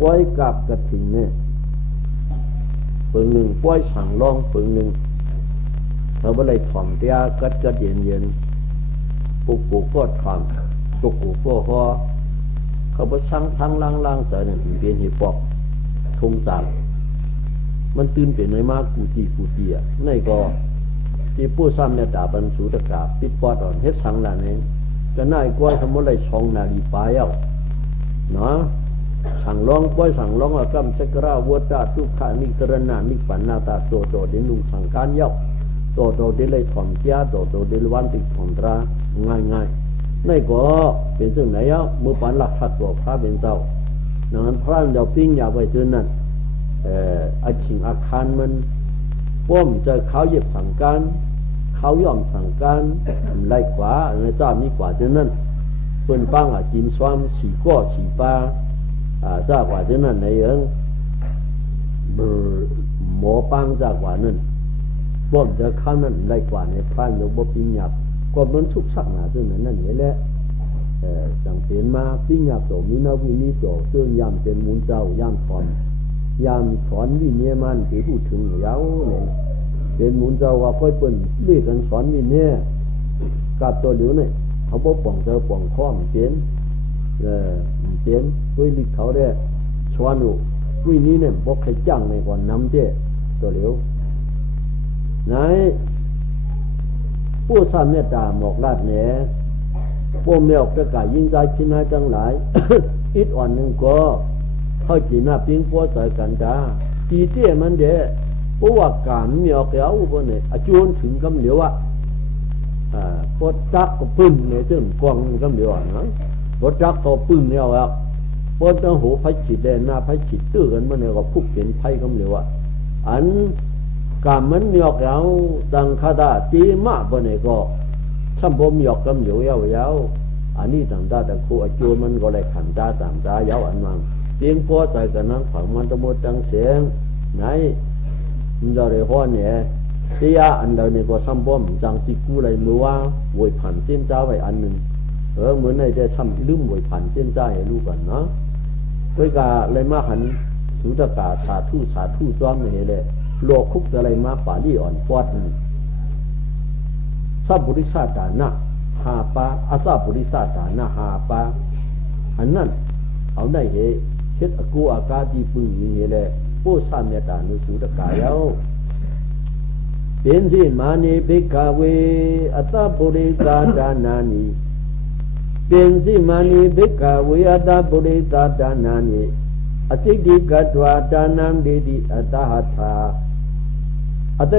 ป้อยกับกระถิ่งเนี่ยปึงหนึ่งป้อยสั่งร้องปึงหนึ่งเขาไปเลยถ่อมเตี้ยกัดเย็นปุกก็ถ่อมปุกก็พอเขาไปสั่งทั้งล่างแต่เนี่ยเปลี่ยนหิปอกทงจากมันตื่นเปลี่ยนในมากกูตีอ่ะนี่ก็ที่ผู้ซ้ำเนี่ยด่าบรรสุตกาปิดปอดอ่อนเฮ็ดสั่งหลานเองก็น่ายก้อยทำอะไรช่องนาฬิปายเอาเนาะสั่งร้องก้อยสั่งร้องว่ากำเสกราวัวตาทุกขานิกรณานิปันนาตาโตเดนุงสังการเย้าโตเดเลยถ่อมเจ้าโตเดลวันติถ่อมตราง่ายนี่ก็เป็นซึ่งไหนอ่ะมือปันหลักขัดตัวพระเป็นเจ้านั้นพระเจ้าปิ้งอยากไปจนนั้นอาชิงอาคารมันป้อมจะเขาเย็บสั่งการเขาย่อมสั่งการไล่ขวาเจ้ามีกว่าจนนั้นเปิ้นปังจินซ้อมสีก้อสีปลาเจ้ากว่าจนนั้นในเองหมอปังเจ้ากว่านั้นป้อมจะเข้านั้นไล่กว่าในพระยกบ่ปิ้งหยับก็มันสุกสักหนาจนนั้นนั่นนี่แหละจังเป็นมาปิ้งหยับโตมีนาวินิโตซึ่งยามเป็นมูลเจ้ายามถอนยามสอนวิเนมันที่พูดถึงยาวเนี่ยเป็นมูลเจ้าว่าค่อยเปิ้นเรียกกันสอนวิเนกับตัวเหลียวเนี่ยเขาบ่ป่องเจอป่องข้อมเปลี่ยนเปลี่ยนเฮ้ยลิเขาได้สอนอยู่วินี้เนี่ยบ่ใครจ้างในก่อนนำเจ้ตัวเหลียวไหนผู้สามเมตตาหมอกลาดแหนพวกเมียออกตะกายยิ่งใจชินายจังหลาย อิดอ่อนหนึ่งก็เข้าจีน่าปิ้งปัวใส่กันจ้าตีเตี้ยมันเดะเพราะว่าการเมียออกแล้วพวกเนี่ยอาจวนถึงกำเหลียวพอจักก็ปึ้งเนี่ยจึงกวางกำเหลียวนะพอจักก็ปึ้งเนี่ยแล้วพอตั้งหูไฟฉีดแดงหน้าไฟฉีดตื้อกันมันเนี่ยก็พุกเป็นไฟกำเหลียวอันการมันเมียออกแล้วดังคาดาตีมากพวกเนี่ยก็ช่ำบ่มีออกกำเหลียวยาวอันนี้ต่างตาแต่ครูอาจวนมันก็เลยขันตาต่างตายาวอันมั่งเพียงพอใจกันนั้นฝังมันตะมดจังเสียงไหนมันจะเรียกว่าเนี่ยที่ยาอันเดียวเนี่ยก็ซ้ำบ่มจังจิกูเลยมือว่าโวยผ่านเส้นจ้าไว้อันหนึ่งเหมือนในได้ซ้ำลืมโวยผ่านเส้นจ้าให้รู้กันเนาะด้วยกาเลยมาหันสุตกาสาธุจ้อมนี่เลยโลกคุกอะไรมาป่าลี่อ่อนปอดสัพบุริสาตานะหาปาอาซาบุริสาตานะหาปาอันนั้นเอาได้เหตุเฮ็ดอกูอากาศที่ปึ้งอย่างนี้แหละผู้สร้างเมตตานุสุตกายเอาเป็นสิมานิภิกขเวอัตตปุริตาดานานิเป็นสิมานิภิกขเวอัตตปุริตาดานานิอสิทธิกัตวาดานังเดติอัตตหัตถาอัต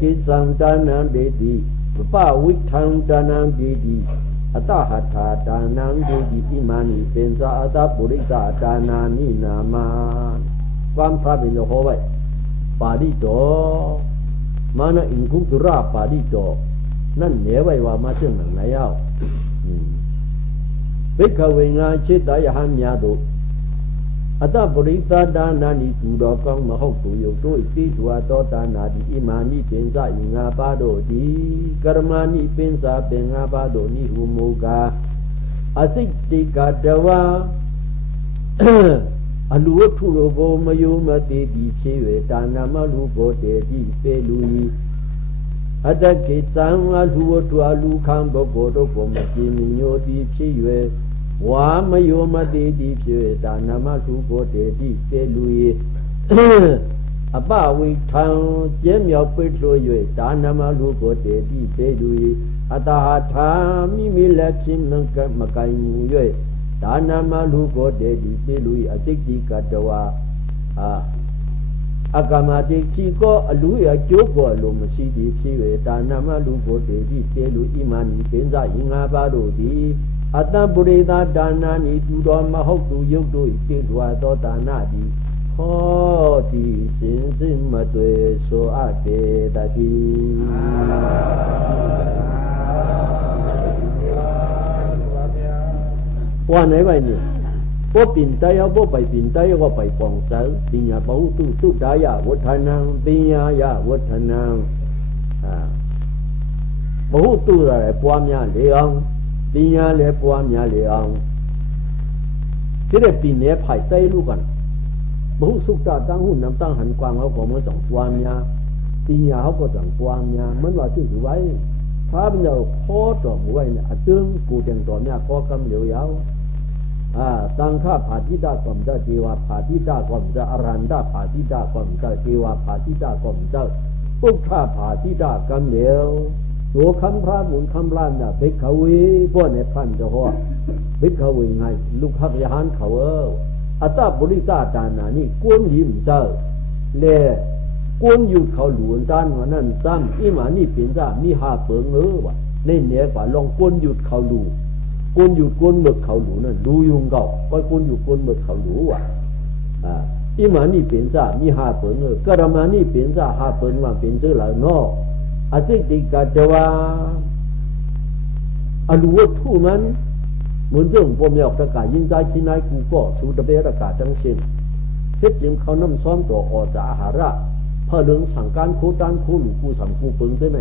กิสังดานังเดติปะวิทังดานังเดติอัตตหัตถาดานังเดติอิมานิเป็นสะอัตตปุริตาดานานินามาความพระเป็นโหไว้ปาดิโตมานะอินคุตุราปาดิโตนั่นเหนียวไว้ว่ามาเชื่องหนังไหนเอาภิกขเวงาชิตายหันญาตุอัตตปุริตาดานานิตุดอกองมหกตุโยตุอิติตวะโตตานาติอิมานิเป็นสะอิงาปาโดติกรมานิเป็นสะเป็นงาปาโดนิหุโมกาอสิติกาตวะอลูวัตถุโลโภมโยมติติဖြစ်၍ဒါနာမလူဘောတေတိပေလူဤအတ္တကိသံအလူဝတ္ထုအလူခံဘောဘောတို့ဘောမတိမိညိုတိဖြစ်၍ဝါမယောမတိတိဖြစ်၍ဒါနာမလူဘောတေတိပေလူဤအပဝိခံကျဲမြောက်ပိတ်လို့၍ဒါနာမလူဘောတေတိပေလူဤအတ္တဟာထာမိမိလက်ချင်းမကိုင်မူ၍ဒါနာမလူကိုတေဒီပေလူအစိတ်တိကတဝါအကမတိခိကိုအလူရကျိုးကိုလိုမရှိသည်ဖြစ်၍ဒါနာမလူကိုတေဒီပေလူဣမနိပင်စယင်္ဂါပါတို့သည်အတ္တပုရိသဒါနာနိသူတော်မဟုတ်သူယုတ်တို့ဤတေတွာသောဒါနာသည်ဟောတိစဉ်စဉ်မတွေ့ဆိုအပ်တေတတိว่าไหนไปเนี่ยพวกปิ่นใจเอาพวกไปปิ่นใจก็ไปปองเสาปิญญาเบาตุดายาวัฒนังปิญญายาวัฒนังเบาตุอะไรปวามยาเลี้ยงปิญญาเลี้ยปวามยาเลี้ยง ที่ได้ปีนี้ไผ่เต้ลูกกันบุสุกตาตั้งหุ่นน้ำตั้งหันกวางเขาก็มันต้องความยาปียาเขาก็ต้องความยามันว่าชื่อไว้พระเป็นเจ้าพ่อต่อไว้เนี่ยจึงกูเตียงต่อเนี่ยก็กำเหลียวยาวตั้งข้าผาทิดาก่อมเจ้าจีวาผาทิดาก่อมเจ้าอรันดาผาทิดาก่อมเจ้าจีวาผาทิดาก่อมเจ้าปุ๊บข้าผาทิดากำเหลียวโหคำพระหมุนคำล้านน่ะเบกเขาวีพวกในพันเจ้าหัวเบกเขาวีไงลูกฮักยานเขาอัตตาบริตาดานานี่กวนยิ้มเจ้าเล่กวนอยู่เขาหลวนด้านว่านั่นซ้ำอีหมานี่เป็นจ้ามีหาเปิงวะในเหนือกว่าลองกวนหยุดเขาหลูกวนหยุดกวนเบิกเขาหลูนั่นดูยุงเก่าก็กวนอยู่กวนเบิกเขาหลูวะอีหมานี่เป็นจ้ามีหาเปิงกระมานี่เป็นจ้าหาเปิงว่าเป็นเจ้าหลายนออาจิติกาเจวาอรูวัตถุมันเหมือนเรื่องผมอยากประกาศยินใจที่นายกูก็สูดเบรากาศจังสิ้นเฮ็ดจิมเขาน้ำซ้อมต่ออจาอาหาระเพื่อเรื่องสั่งการโคตานโคหลูกูสั่งกูเปิงใช่ไหม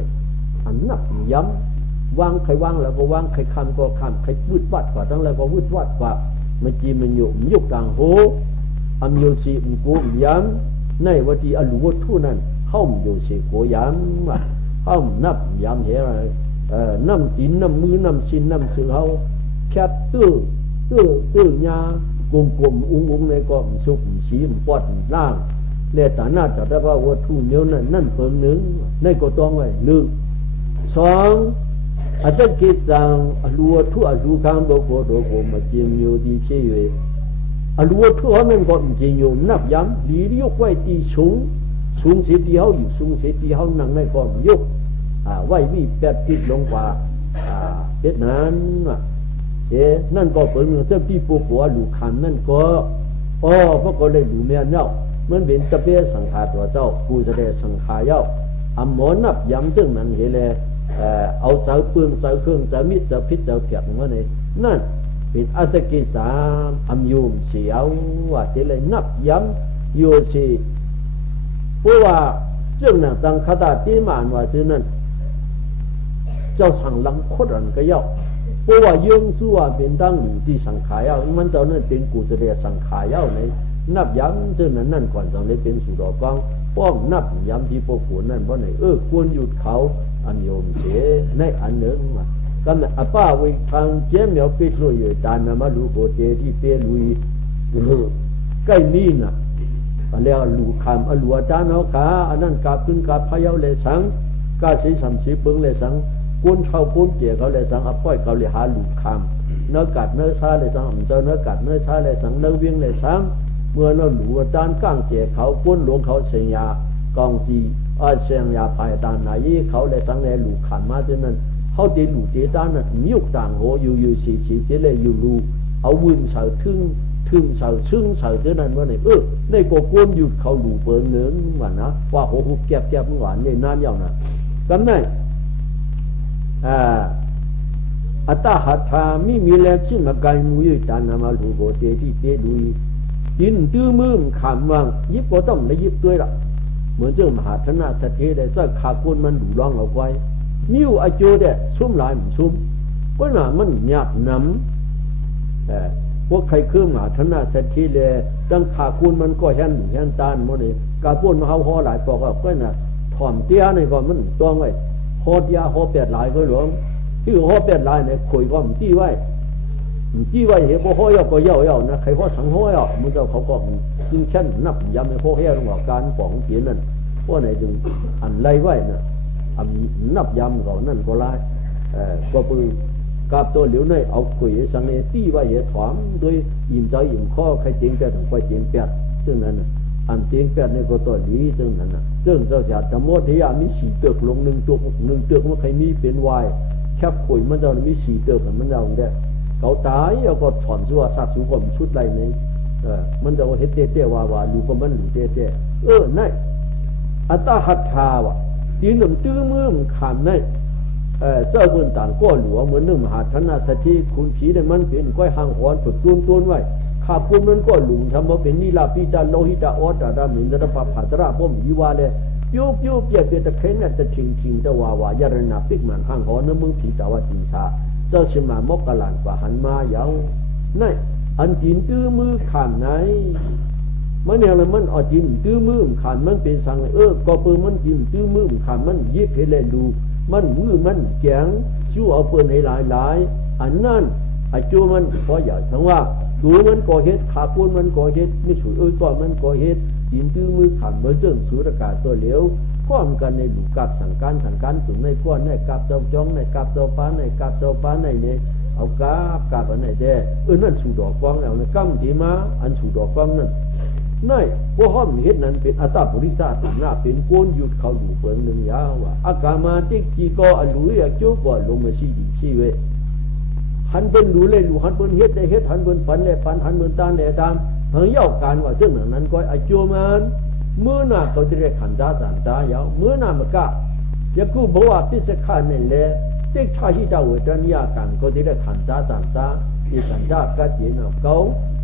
อันนับย้ำวางใครวางแล้วก็วางใครคำก็คำใครวืดวัดกว่าทั้งแล้วก็วืดวัดกว่าเมื่อกี้มันยุกต่างโหอัมโยสีอุโกย้ำในวันที่อรูวัตถุนั้นเข้าโยสีโกย้ำเข้านับย้ำเท่าไรน้ำตีนน้ำมือน้ำสินน้ำเสือเขาแคบตื้อยากลมอุ้งในกองสุกสีมปอดล่างเลตาหน้าจัดได้ว่าวัตถุเนี้ยนั่นเพิ่มหนึ่งในก็ต้องไว้หนึ่งสองอาจจะคิดสั่งอรูวัตถุอรูคำโดโกมาเจียมโยดีเชี่ยอรูวัตถุนั่นก็จริงโยนับย้ำดียกไว้ตีสูงเสียดีเขาอยู่สูงเสียดีเขานั่งในกองยกไหววิแปดติดลงกว่าเด็ดนั้นนั่นก็เปิดเมืองเจ้าที่ปูปัวหลูคำนั่นก็พวกก็เลยดูเมียเนาะมันเป็นตะเพียสังขารตัวเจ้ากูจะได้สังขารเย้าอัมหมอนับย้ำซึ่งนั้นเห็นเลยเอาเสาปืนเสาเครื่องเสามิดเสาพิษเสาเพียงว่าเนี่ยนั่นเป็นอัตกิสามอัมยุมเสียวว่าเห็นเลยนับย้ำโยสีเพราะว่าซึ่งนั้นตั้งคาตาตีมานว่าซึ่งนั้นเจ้าสั่งลังโคตรอันก็เย้าเพราะว่ายื่งสู้ว่าเป็นตั้งอยู่ที่สังขารมันเจ้านั่นเป็นกุศลสังขารในนับย้ำเจ้านั่นก่อนตอนนี้เป็นสุดอกองป้อมนับย้ำที่พวกผู้นั่นเพราะไหนควรหยุดเขาอันโยมเสียในอันหนึ่งมากันอาป้าวิทางเจ้าเหนียวปิดลุยตานามาลูโกเจที่เปลุยใกล้มีน่ะแล้วลูกคำอลัวจานเอาขาอันนั้นกาบขึ้นกาบพยาวเลยสังกาสีสามสีปึงเลยสังกุนเช่ากุนเกี่ยเขาเลยสังอับป้อยเขาเลยหาลูกคำเนื้อกัดเนื้อซาเลยสังเจ้าเนื้อกัดเนื้อซาเลยสังเนื้อเวียงเลยสังเมื่อเราหลูจานก้างเกี่ยเขากุนหลวงเขาเสียงยากองสีเสียงยาภายตาไหนเขาเลยสังเลยลูกขันมาจนนั้นเขาตีหลูตีด้านนั้นมิวต่างโหอยู่สีเจเลยอยู่ลูเอาวุ่นเสาทึ่งเสาซึ่งเสาเท่านั้นว่าไหนในโกโก้หยุดเขาหลูเปิงเนื้อว่านะว่าโหแก็บหวานในน้ำยาวนะกันได้อัตตาหัตถามีแล้วชื่อมากายมุยตานามาลูโกเตที่เตลุยยินตื้อมือขามวางยิบก็ต้องเลยยิบด้วยละเหมือนเจ้ามหาธนาสถิได้สักขากุนมันดูร้องเอาไว้มิวอโจเดซุ่มหลายมันซุ่มก็น่ะมันหยาบน้ำพวกใครเครื่องมหาธนาสถิเลยตั้งขากุนมันก็แห่นตานหมดเลยกาปุนมาเอาห่อหลายปอกก็น่ะถ่อมเตี้ยในก็มันต้องไว้หอดยาหอแปดหลายก็หลวงที่หอแปดหลายเนี่ยคุยก็มันจี้ไว้เห็นพวกห้อยก็เย่านะใครห้อสังห้อยมันเจ้าเขาก็จึงเช่นนับย้ำในพวกเฮียรงบอกการป๋องเขียนนั่นพวกไหนจึงอันไล่ไว้น่ะอันนับย้ำเขานั่นก็ไล่ก็ปืนกับตัวเหลียวในเอาคุยสังเนตี้ไว้เหตุถามโดยอิ่มใจอิ่มข้อใครเจียงแปดถึงไปเจียงแปดซึ่งนั้นอันเจียงแปดในก็ตัวนี้ซึ่งนั้นซึ่งเจ้าชาติธรรมะที่ยามีสีเตือกลงหนึ่งเตือกมันใครมีเป็นวายแคบคุยมันจะมีสีเตือกมันจะเอาได้เขาตายแล้วก็ถอนสัวสักสูงกว่าชุดไรนึงมันจะเฮ็ดเต้ว่าอยู่ก็มันอยู่เต้นั่นอัตตาหัตถาวะทีหนึ่งตื้อมือมันขามนั่นเจ้าเบื้องต่างก็หลวงเหมือนหนึ่งมหาธนาสถิคุณผีเนี่ยมันเป็นก้อยหางหอนฝึกต้นไว้ขาปุนมันก็หลุมทำมาเป็นนิลาปิตาโลหิตาออตาดามินดาปะผาตระพ่อมยิวาเลยยุบเปียกตะเข็นตะชิงตะวายารณาปิกมันหางหอนน้ำมึงผีตาวาจิงสาเจ้าชิมามกกะลานกว่าหันมายาวนั่น อันจินตื้อมือขานไหนมันเนี่ยอะไรมันเอาจินตื้อมือขานมันเป็นสังก็เปิดมันจินตื้อมือขานมันยิบให้เล่นดูมันมือมันแข็งชู้เอาเปิดให้หลายอันนั้นไอ้จูมันพออย่าทั้งว่าตัวมันก่อเหตุขาปูนมันก่อเหตุไม่ฉุยตัวมันก่อเหตุจินตื้อมือขานเมื่อเจิงสูดอากาศตัวเหลวพร้อมกันในหลุมกับสังการสูงในก้อนในกับเจ้าจ้องในกับเจ้าป้าในกับเจ้าป้าในเนี่ยเอากาบอันไหนแด่นั่นสู่ดอกกวางแล้วในกั้มที่มาอันสู่ดอกกวางนั่นนั่นพวกห้อมเห็นนั้นเป็นอัตตาบริษัทหน้าเป็นโกนหยุดเขาอยู่เปลืองหนึ่งยาวว่าอากามาติกีก็อันรู้อยากโจก็ลงมาชี้ดีชี้เวหันเป็นรู้เลยรู้หันเป็นเฮ็ดได้เฮ็ดหันเป็นฝันเลยฝันหันเป็นตาเลยตามเฮียเอาการว่าเจ้าหนังนั้นก็ไอโจมันเมื่อหน้าเขาจะได้ขันตาสามตายาวเมื่อหน้ามากะยากูบอกว่าพิเศษข้าเนี่ยแหละเด็กชายที่ดาวเดินยากันก็ได้ขันตาสามตาอีกันตากัดเย็นเอาเขา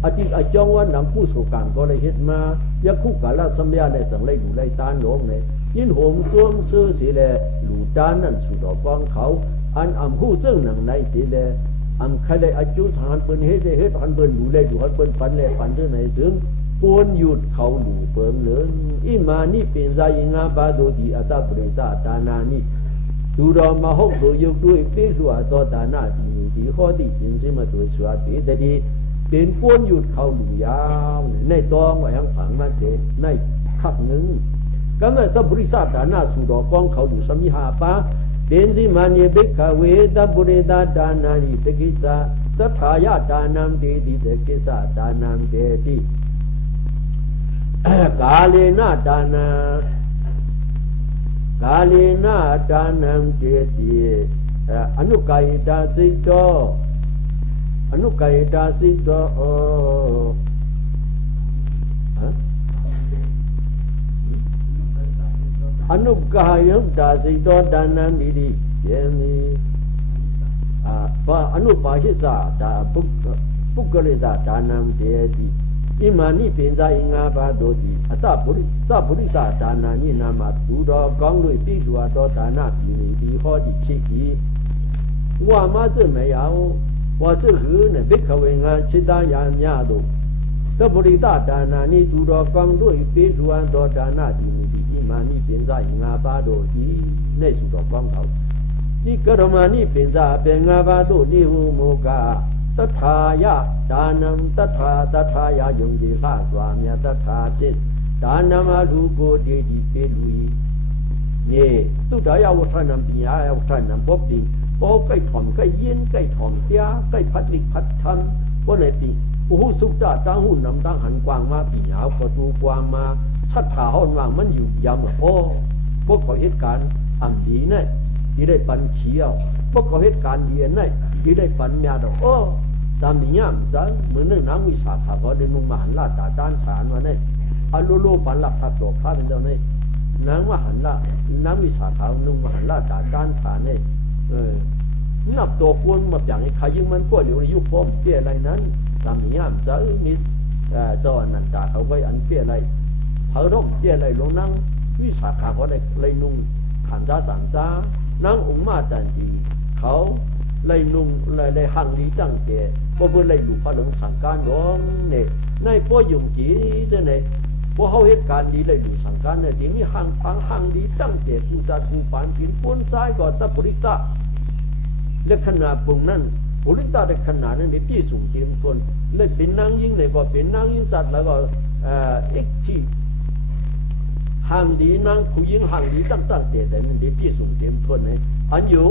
อาทิตย์อาจองวันนำผู้สู่การก็เลยเฮ็ดมายาคู่กันละสมัยได้สังเลยอยู่เลยตานหลงเลยยินโหมจ้วงซื้อสีแลหลู่ตานนั่นสู่ดอกกองเขาอันผู้ซึ่งหนังในสีแลใครได้อายุทานเปิ้นเฮ็ดได้เฮ็ดหันเปิ้นอยู่เลยอยู่หันเปิ้นฝันเลยฝันที่ไหนถึงปวนหยุดเขาหลู่เปิ้งเหลินอิมานี่เป็นใจงาบาโดดีอัตตาปริตาตานานี่ดูดอมาหกตัวยกด้วยเปี้ยชัวตัวตาหน้าดีข้อดีจริงใช่ไหมตัวชัวเปี้ยแต่ดีเป็นปวนหยุดเขาหลู่ยาวในตองไว้ข้างฝังนั่นเองในขักหนึ่งก็นั่นถ้าบริษัทตาหน้าสู่ดอกกองเขาหลู่สมิหาปาเป็นสิมันเยบิกเวตบุริตาตานานิตกิสาสัทธายาตานังเตติตกิสาตานังเตติกาเลนะตานาเจติอนุกายตาสิโตอนุกายตาสิโตอนุกายตาสิโตดานังดีดีเยมีอนุปาหิสาตาปุกเลสาดานังเจติอิมานิเป็นใจงาบาโดติอัตตาบริษัทดานานินามาดูดอกองด้วยปีดัวดอดานาปีนี้ดีข้อดีชิกีว่ามาเจอไม่ยาวว่าเจอหือเนี่ยบิกเวงาชิตายาญาโดตบริษัทดานานิดูดอกองด้วยปีดัวดอดานาปีนี้ดีอิมานิเป็นใจงาบาโดติในสุดดอกองเขานี่กระมานี่เป็นใจเป็นงาบาโดนิหูโมกาตถายาดานัมตถายายงดีข้าสวามีตถาสิดานามาลูโกเดดีเปลุยนี่ตุดายาวัฒนามปิญญาวัฒนามป๊อบปิโอ้ใกล้ถ่อมใกล้เย็นใกล้ถ่อมเตี้ยใกล้พัดลิกพัดทันว่าไหนปีโอ้โหสุดาตั้งหุ่นนำตั้งหันกวางมาปิญญาประตูกวางมาชัดถาห้อนว่างมันอยู่ยำโอ้พวกเขาเหตุการณ์อันดีเนี่ยที่ได้ปันเขียวพวกเขาเหตุการณ์ดีเนี่ยที่ได้ปันเมียดโอ้ตามนี้ย่ำซะเหมือนนังวิสาขาเขาเดินลงมาหันลาตาด้านสารมาเนี่ยอัลโลปันหลักทักดอกข้าเป็นเจ้าเนี่ยนางว่าหันละนังวิสาขาลงมาหันลาตาด้านสารเนี่ยนับตัวคนมาอย่างนี้ใครยิ่งมันก็เหลียวยุคพร้อมเปี้ยอะไรนั้นตามนี้ย่ำซะนี่เจ้านันตาเขาไว้อันเปี้ยอะไรเผาร่มเปี้ยอะไรลงนั่งวิสาขาเขาได้เลยนุ่งขันจ้าสามจ้านางองค์มาจันทีเขาเลยนุ่งเลยหังดีจังเกะก็เพื่อเลยอยู่พระหลวงสังการร้องเนี่ยในพ่อยุงจีเจ้าเนี่ยพอเขาเหตุการณ์ดีเลยอยู่สังการเนี่ยที่มีหังฟังหังดีจังเกะกูจะกูปานกินปุ้นซ้ายก็ตะปุริตาและขนาดปุ่มนั้นปุริตาในขนาดนั้นในที่สูงเจียมคนเลยเป็นนางยิ่งเลยก็เป็นนางยิ่งจัดแล้วก็เอ็กที่หังดีนางผู้ยิ่งหังดีตั้งเกะแต่มันในที่สูงเจียมคนเนี่ยอันยุ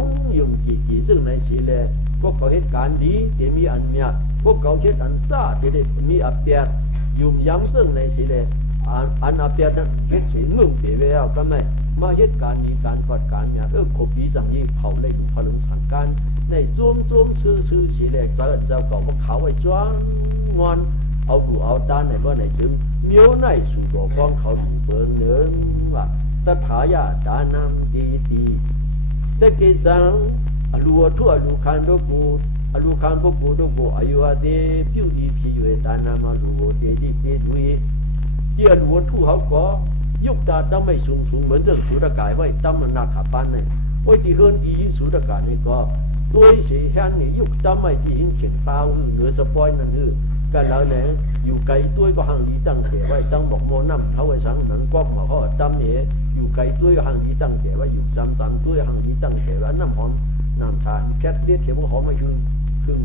งกี่ซึ่งในสีแลพวกเขาเหตุการณ์ดีที่มีอันเมียพวกเขาเช็ดอันซ่าที่ได้มีอับเปียดยุ่มย้ำซึ่งในสีแลอันอับเปียดนั้นเช็ดสีมึงเปรี้ยวก็ไม่มาเหตุการณ์ดีการพัดการเมียขบปีสังยี่เขาเลยอยู่พลุงสังการในจ้วมซื้อสีแลเจ้าเก่าพวกเขาไว้จ้วงงอนเอาดูเอาด้านในบ่ในจึงเมียวในสู่ดอกกองเขาอยู่เปิงเนื้อว่าตถายาดานังดีตะกิสังอลูทั่วอลูคันดกูอลูคันพวกกูดกูอายุอาเดผิวดีผิวตานามาลูเดดีเปดุยเยี่ยลูทั่วเขาก็ยกตาตั้งไม่สูงเหมือนเรื่องสุรกายไว้ตั้งมันนาขาปานนี่โอ้ยที่เฮิร์นที่ยิงสุรกายนี่ก็ตัวเสียแห่งนี่ยกตั้งไม่ที่ยิงเฉียนเปล่าเหนือสปอยนั่นคือ กันแล้วเนี่ยอยู่ไกลตัวก็ห่างดีตั้งเถไว้ตั้งบอกโมน้ำเท่าไว้สังหนังก๊อกหมาเขาตั้มเออยู่ไกลตัวก็ห่างดีตั้งเถไว้อยู่จำตัวห่างดีตั้งเถไว้น้ำหอมน้ำชาแค่เรียกเขียวหอมมาคือ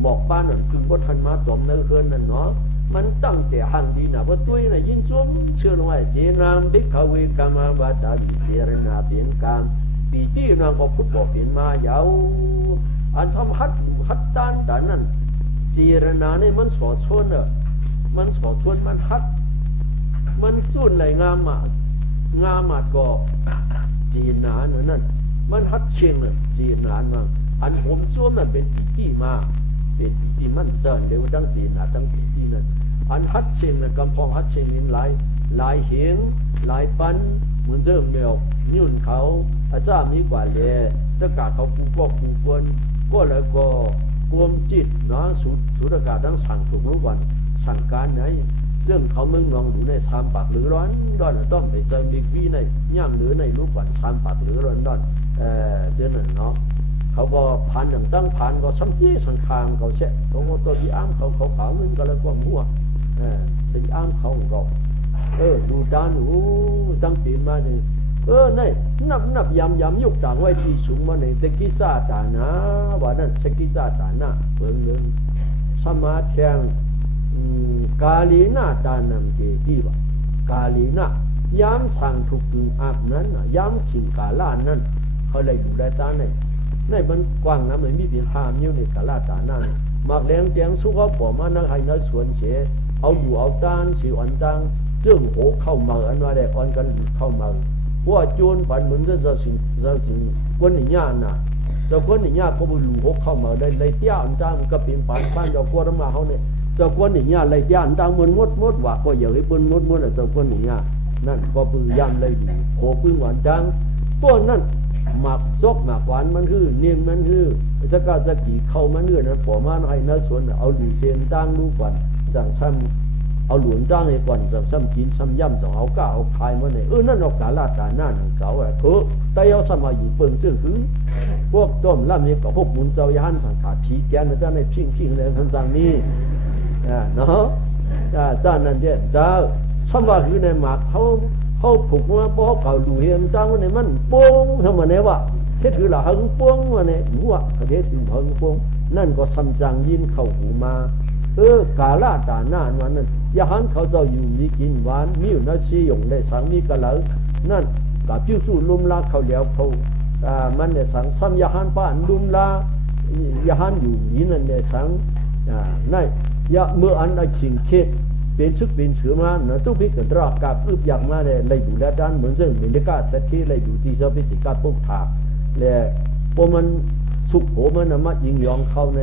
หมอกบ้านนั่นคือว่าทันมาตอมเนื้อเกินนั่นเนาะมันตั้งแต่ห่างดีนะเพราะตัวนี่ยิ่งสมเชื่อว่าเจนามบิขเวกามาบาดาวิเจรนาเปลี่ยนการปีที่นางก็พุทธบอกเปลี่ยนมายาวอันทำฮัดตานแต่นั้นเจรนาเนี่ยมันสอดชนมันสอดชนมันฮัดมันสุ่นไหลงามมาก็จีนานั่นมันฮัดเชียงเลยจีนานมาอันผมส่วนนั้นเป็นปีที่มาเป็นปีที่มันเจริญเดี๋ยวตั้งจีนาตั้งปีที่นั้นอันฮัดเชียงนั่นกำพองฮัดเชียงนี่หลายเหียงหลายปันเหมือนเดิมเดียวยุ่นเขาอาจารย์มีกว่าเลยถ้ากาเขาปูกปูกวนก็เลยก็กวมจิตเนาะสุดอากาศทั้งสั่งถูกรู้ก่อนสั่งการไหนเรื่องเขาเมืองนองดูในชามปากหรือร้อนดอนต้องไปเจอบิ๊กวีในย่ำหรือในรู้ก่อนชามปากหรือร้อนดอนเจ้าหนึ่งเนาะเขาก็ผ่านอย่างตั้งผ่านก็ซ้ำจี้สังคางเขาเช่เขาก็ตัวที่อ้ามเขาขาวเงินก็เลยก็มั่วสิ่งอ้ามเขาก็ดูจานตั้งปีมาเนี่ยนี่นับยำยุกต่างไว้ที่สูงมาในเซกิซาตานะว่านั่นเซกิซาตานะเปิงเงินสมาเทียงกาลีนาตานำเกตีว่ากาลีนายามสั่งถูกตึงอาบนั้นยามขิงกาล่านั้นเขาเลยอยู่ได้ตาในมันกว้างนะมันมีเพียง5 นิ้วในกาล่าตานั้นมักแรงเตียงสู้เขาปอมานักให้นักสวนเฉเอาอยู่เอาตานสิวันตังจึงโหเข้ามาอันว่าได้อ่อนกันเข้ามาว่าโจรฝันเหมือนจะสิ่งคนหนีญาณน่ะเจ้าคนหนีญาณก็บุญหลูกเข้ามาได้เลยเตี้ยอันจ้างก็เป็นฝันบ้านเจ้ากัวมาเขาเนี่ยเจ้าคนหนีญาณเลยเตี้ยอันจ้างมันมดว่าก็อย่างไอ้ปืนมดเจ้าคนหนีญาณนั่นก็ปืนย่ำเลยดีโหปืนหวานจ้างพวกนั้นหมักซกหมักหวานมันคือเนียนมันคือจะกล้าจะกี่เข้ามาเนื้อนั้นปอมาให้นักสวนเอาหลีเซนจ้างลูกก่อนจังซ้ำเอาหลวนจ้างให้ก่อนจังซ้ำกินซ้ำย่ำจังเอาก้าเอาคายมาเนี่ยนั่นเอากาลาตาหน้าหนังเก่าแต่เอาสมัยอยู่เปิงซึ่งคือพวกต้มล่ำนี้กับพวกมุนเจ้าย่านสังขาผีแกนเจ้าในพิงเลยคำสั่งนี้เนาะเจ้านั่นเนี่ยเจ้าสมัยคือในหมากเขาผูกมาเพราะเขาดูเห็นจ้างว่าเนี่ยมันโป้งทำมาเนี่ยว่าเทศคือละหึงโป้งว่าเนี่ยหัวเทศคือหึงโป้งนั่นก็ซ้ำจังยินเข้าหูมากาลาตาหน้าวันนั้นยาหันเขาจะอยู่มีกินหวานมีอยู่นัดซีหยงได้สังมีกะเหลานั่นกับจิ้วสู้ลุมลาเขาเหลียวเขามันเนี่ยสังซ้ำยาหันป้านลุมลายาหันอยู่นี้นั่นเนี่ยสังนั่นยาเมื่ออันไอชิงเข็ดเป็นซึกเป็นเสือมาเนื้อตุ้พิกันรากกับอึบอยากมาเลยเลยอยู่แล้วด้านเหมือนเรื่องมินิกาเซตที่เลยอยู่ที่เซฟิสิกาพวกถาเลยพอมันสุกโหมันน่ะมายิงยองเข้าใน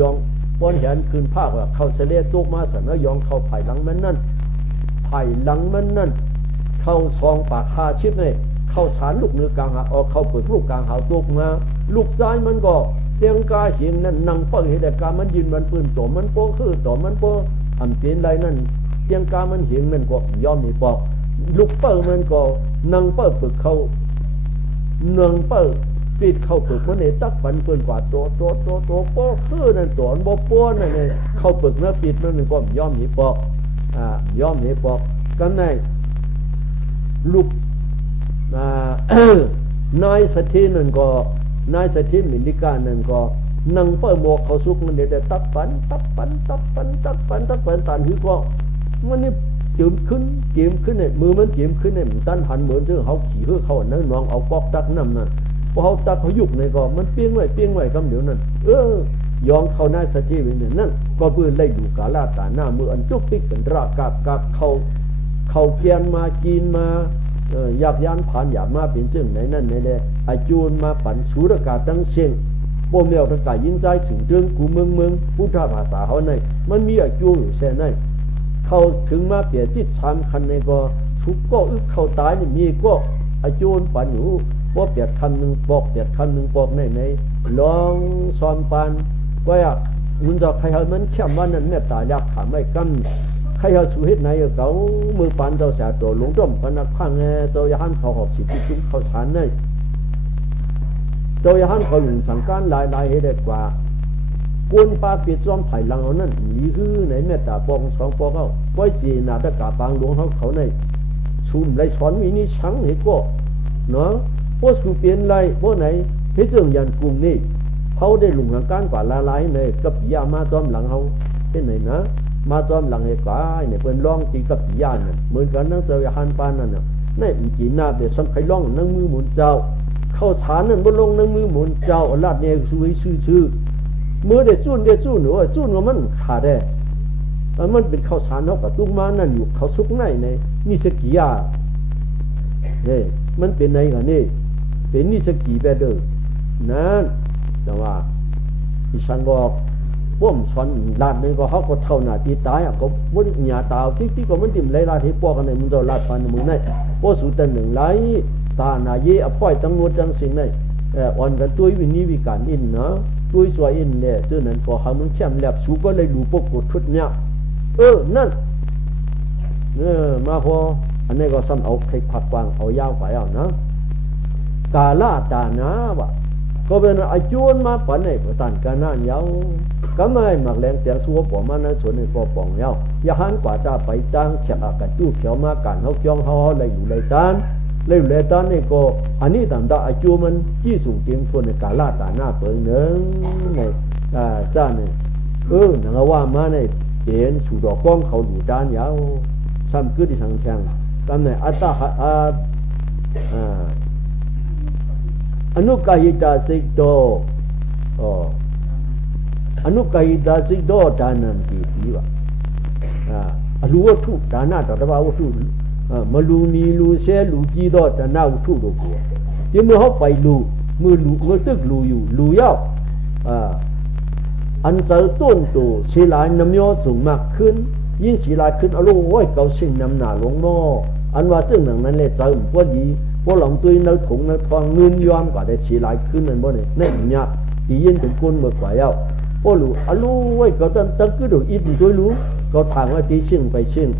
ยองป้อนเห็นคืนภาคว่าเขาเสลียตุกมาสันยองเขาไผ่หลังมันนั่นไผ่หลังมันนั่นเข้าซองปากคาชิบเนี่ยเข้าสารลูกเนื้อกลางหาออกเข้าเปิดลูกกลางหาตุกมาลูกซ้ายมันก็เตียงกาเหียงนั่นนั่งเปิดเหตุการมันยืนมันปืนต่อมันโป้คือต่อมันโป้อันเป็นไรนั่นเตียงกามันเหียงมันก็ย่อมมีปอกลูกเปิดมันก็นั่งเปิดปึกเข้านั่งเปิดปิดเข้าปึกมันเนี่ยตักฝันเปินกว่าโตโป้คือนั่นตัวมันโป้นั่นเนี่ยเข้าปึกเนื้อปิดมันก็ย่อมมีปอกย่อมมีปอกกันในลูกนายสถินั่นก็นายสถิมินิกานั่นก็นั่งเปิดหมวกเขาซุกมันเดี๋ยวตักฝันตันหือก็มันนี่เจิมขึ้นเนี่ยมือมันเจิมขึ้นเนี่ยมันตันหันเหมือนเรื่องเขาขี่เพื่อเขานั่งน้องเอาปอกตักน้ำนั่นพอเขาตักเขายุกในก็มันเปี้ยงไว้คำเดียวนั่นยองเขาหน้าสถิเป็นนั่นก็เพื่อไล่ดูกาลาตาหน้ามืออันจุกปิกเป็นรากกับเขาเกียนมากินมาหยาบยานผ่านหยาบมาเป็นซึ่งไหนนั่นไหนเลยไอจูนมาปั่นสูรากาศตั้งเชียงพวกเมียวทั้งกายยิ่งใจถึงเรื่องกูเมืองพุทธภาษาเขาในมันมีไอจูนอยู่แค่ไหนเขาถึงมาเปลี่ยนจิตชามคันในก็ทุกก็อึเขาตายนี่มีก็ไอจูนปั่นอยู่ว่าเปลี่ยนคันหนึ่งปอกเปลี่ยนคันหนึ่งปอกในลองซ้อมปันว่ามันจะใครมันเข้มวันนั้นเนี่ยตายยักขาไม่กั้มใครสุเหตุไหนเขามือปันเจ้าเสียตัวหลงจมพนักพังเจ้ายันเขาหอบสิที่จุ้มเขาฉันเนี่ยเจ้ายันเขาหลุงสังการลายเหตุกว่า กวนปาเปียจอมไผ่ลังเอานั่นมีฮื้อในเมตตาปองสองปอเขาไว้จีนาตะกาปางหลวงเขาในชุมไรสอนมีนี่ชังเหตุก็เนาะพวกสุเปลี่ยนไรพวกไหนพิจารณากลุ่มนี้เขาได้หลุงหางการกว่าละลายในกับยามาจอมหลังเขาเช่นไหนนะมาจอมหลังไอ้กว่าเนี่ยเป็นร้องตีกับยาเนี่ยเหมือนกันนั่งเจอหันปานนั่นน่ะนี่กี่นาเดี๋ยวสัมไข่ร้องนั่งมือหมุนเจ้าเข้าฐานนั่นบนลงนั่งมือหมุนเจ้าลาดเนี่ยชื่อมือเดี๋ยวจุ้นหนูจุ้นก็มันขาดได้มันเป็นข้าวสารเขากับตุ้งมานั่นอยู่เขาซุกในนี่สกียาเนี่ยมันเป็นไงกันนี่เป็นนี่สกีแบบเดิมนั่นแต่ว่าที่ฉันบอกพ่วงช้อนลาดนี่ก็เขาก็เท่าหน้าที่ตายอ่ะก็มันหยาตาที่ก็มันติ่มไรลาที่ปอกกันในมันจะลาดฟันมือในพวกสุดแต่หนึ่งไรตาหน้าเย่อป้อยตั้งงวดจังสิ่งในอ่อนกันตัววินิวิการอินนะตัวสวยอินเนี่ยเจ้านั้นพอเขามันเข้มแหลบสูก็เลยดูปกดชุดเนี่ยนั่นมาพออันนี้ก็ซ้ำเอาใครผักวางเอายาวไปเอานะกาลาตาหนาวะก็เป็นอาจวนมาปันในประธานการนั่นยาวก็ไม่หมักแรงเสียงสัวปอมานั้นส่วนในก็ปองยาวยาหันกว่าจะไปจ้างเขียกระจู้เขียวมาการเขาเขียวเขาเลยอยู่เลยตานนี่ก็อันนี้ตามดาอาจูมันยี่สูงเตียงชวนในกาลาตาหน้าเปิงเนื้อในจ้าเนี่ยนังว่ามาในเห็นสูดอกก้องเขาหลู่ด้านยาวซ้ำขึ้นที่ทางแข่งตามในอัตตาอนุกายิตาสิกโตอนุกายิตาสิกโตดานันติปีวะอรูวัตถุดานาตระบาวัตถุมาลูนีลูเสลูจีโตดานาวัตถุดูกัวที่เมื่อเขาไปลูเมื่อตึกลูอยู่ลูยาวอันเสริต้นตัวศิลาน้ำย่อสูงมากขึ้นยิ่งศิลาขึ้นเอาลูกไว้เกาสิ่งน้ำหนาหลวงหม้ออันว่าซึ่งหนังนั้นเลยเสริมพอดีพวกหลังตัวในถุงในทองเงินย้อนกว่าได้ศิลาขึ้นนั่นบ่เนี่ยนี่เนี่ยที่ยินถึงคนเมื่อกว่าเอาพวกลูกเอาลูกไว้เกาตั้งก็ดูอินตัวรู้เขาทางว่าตีชิงไปชิง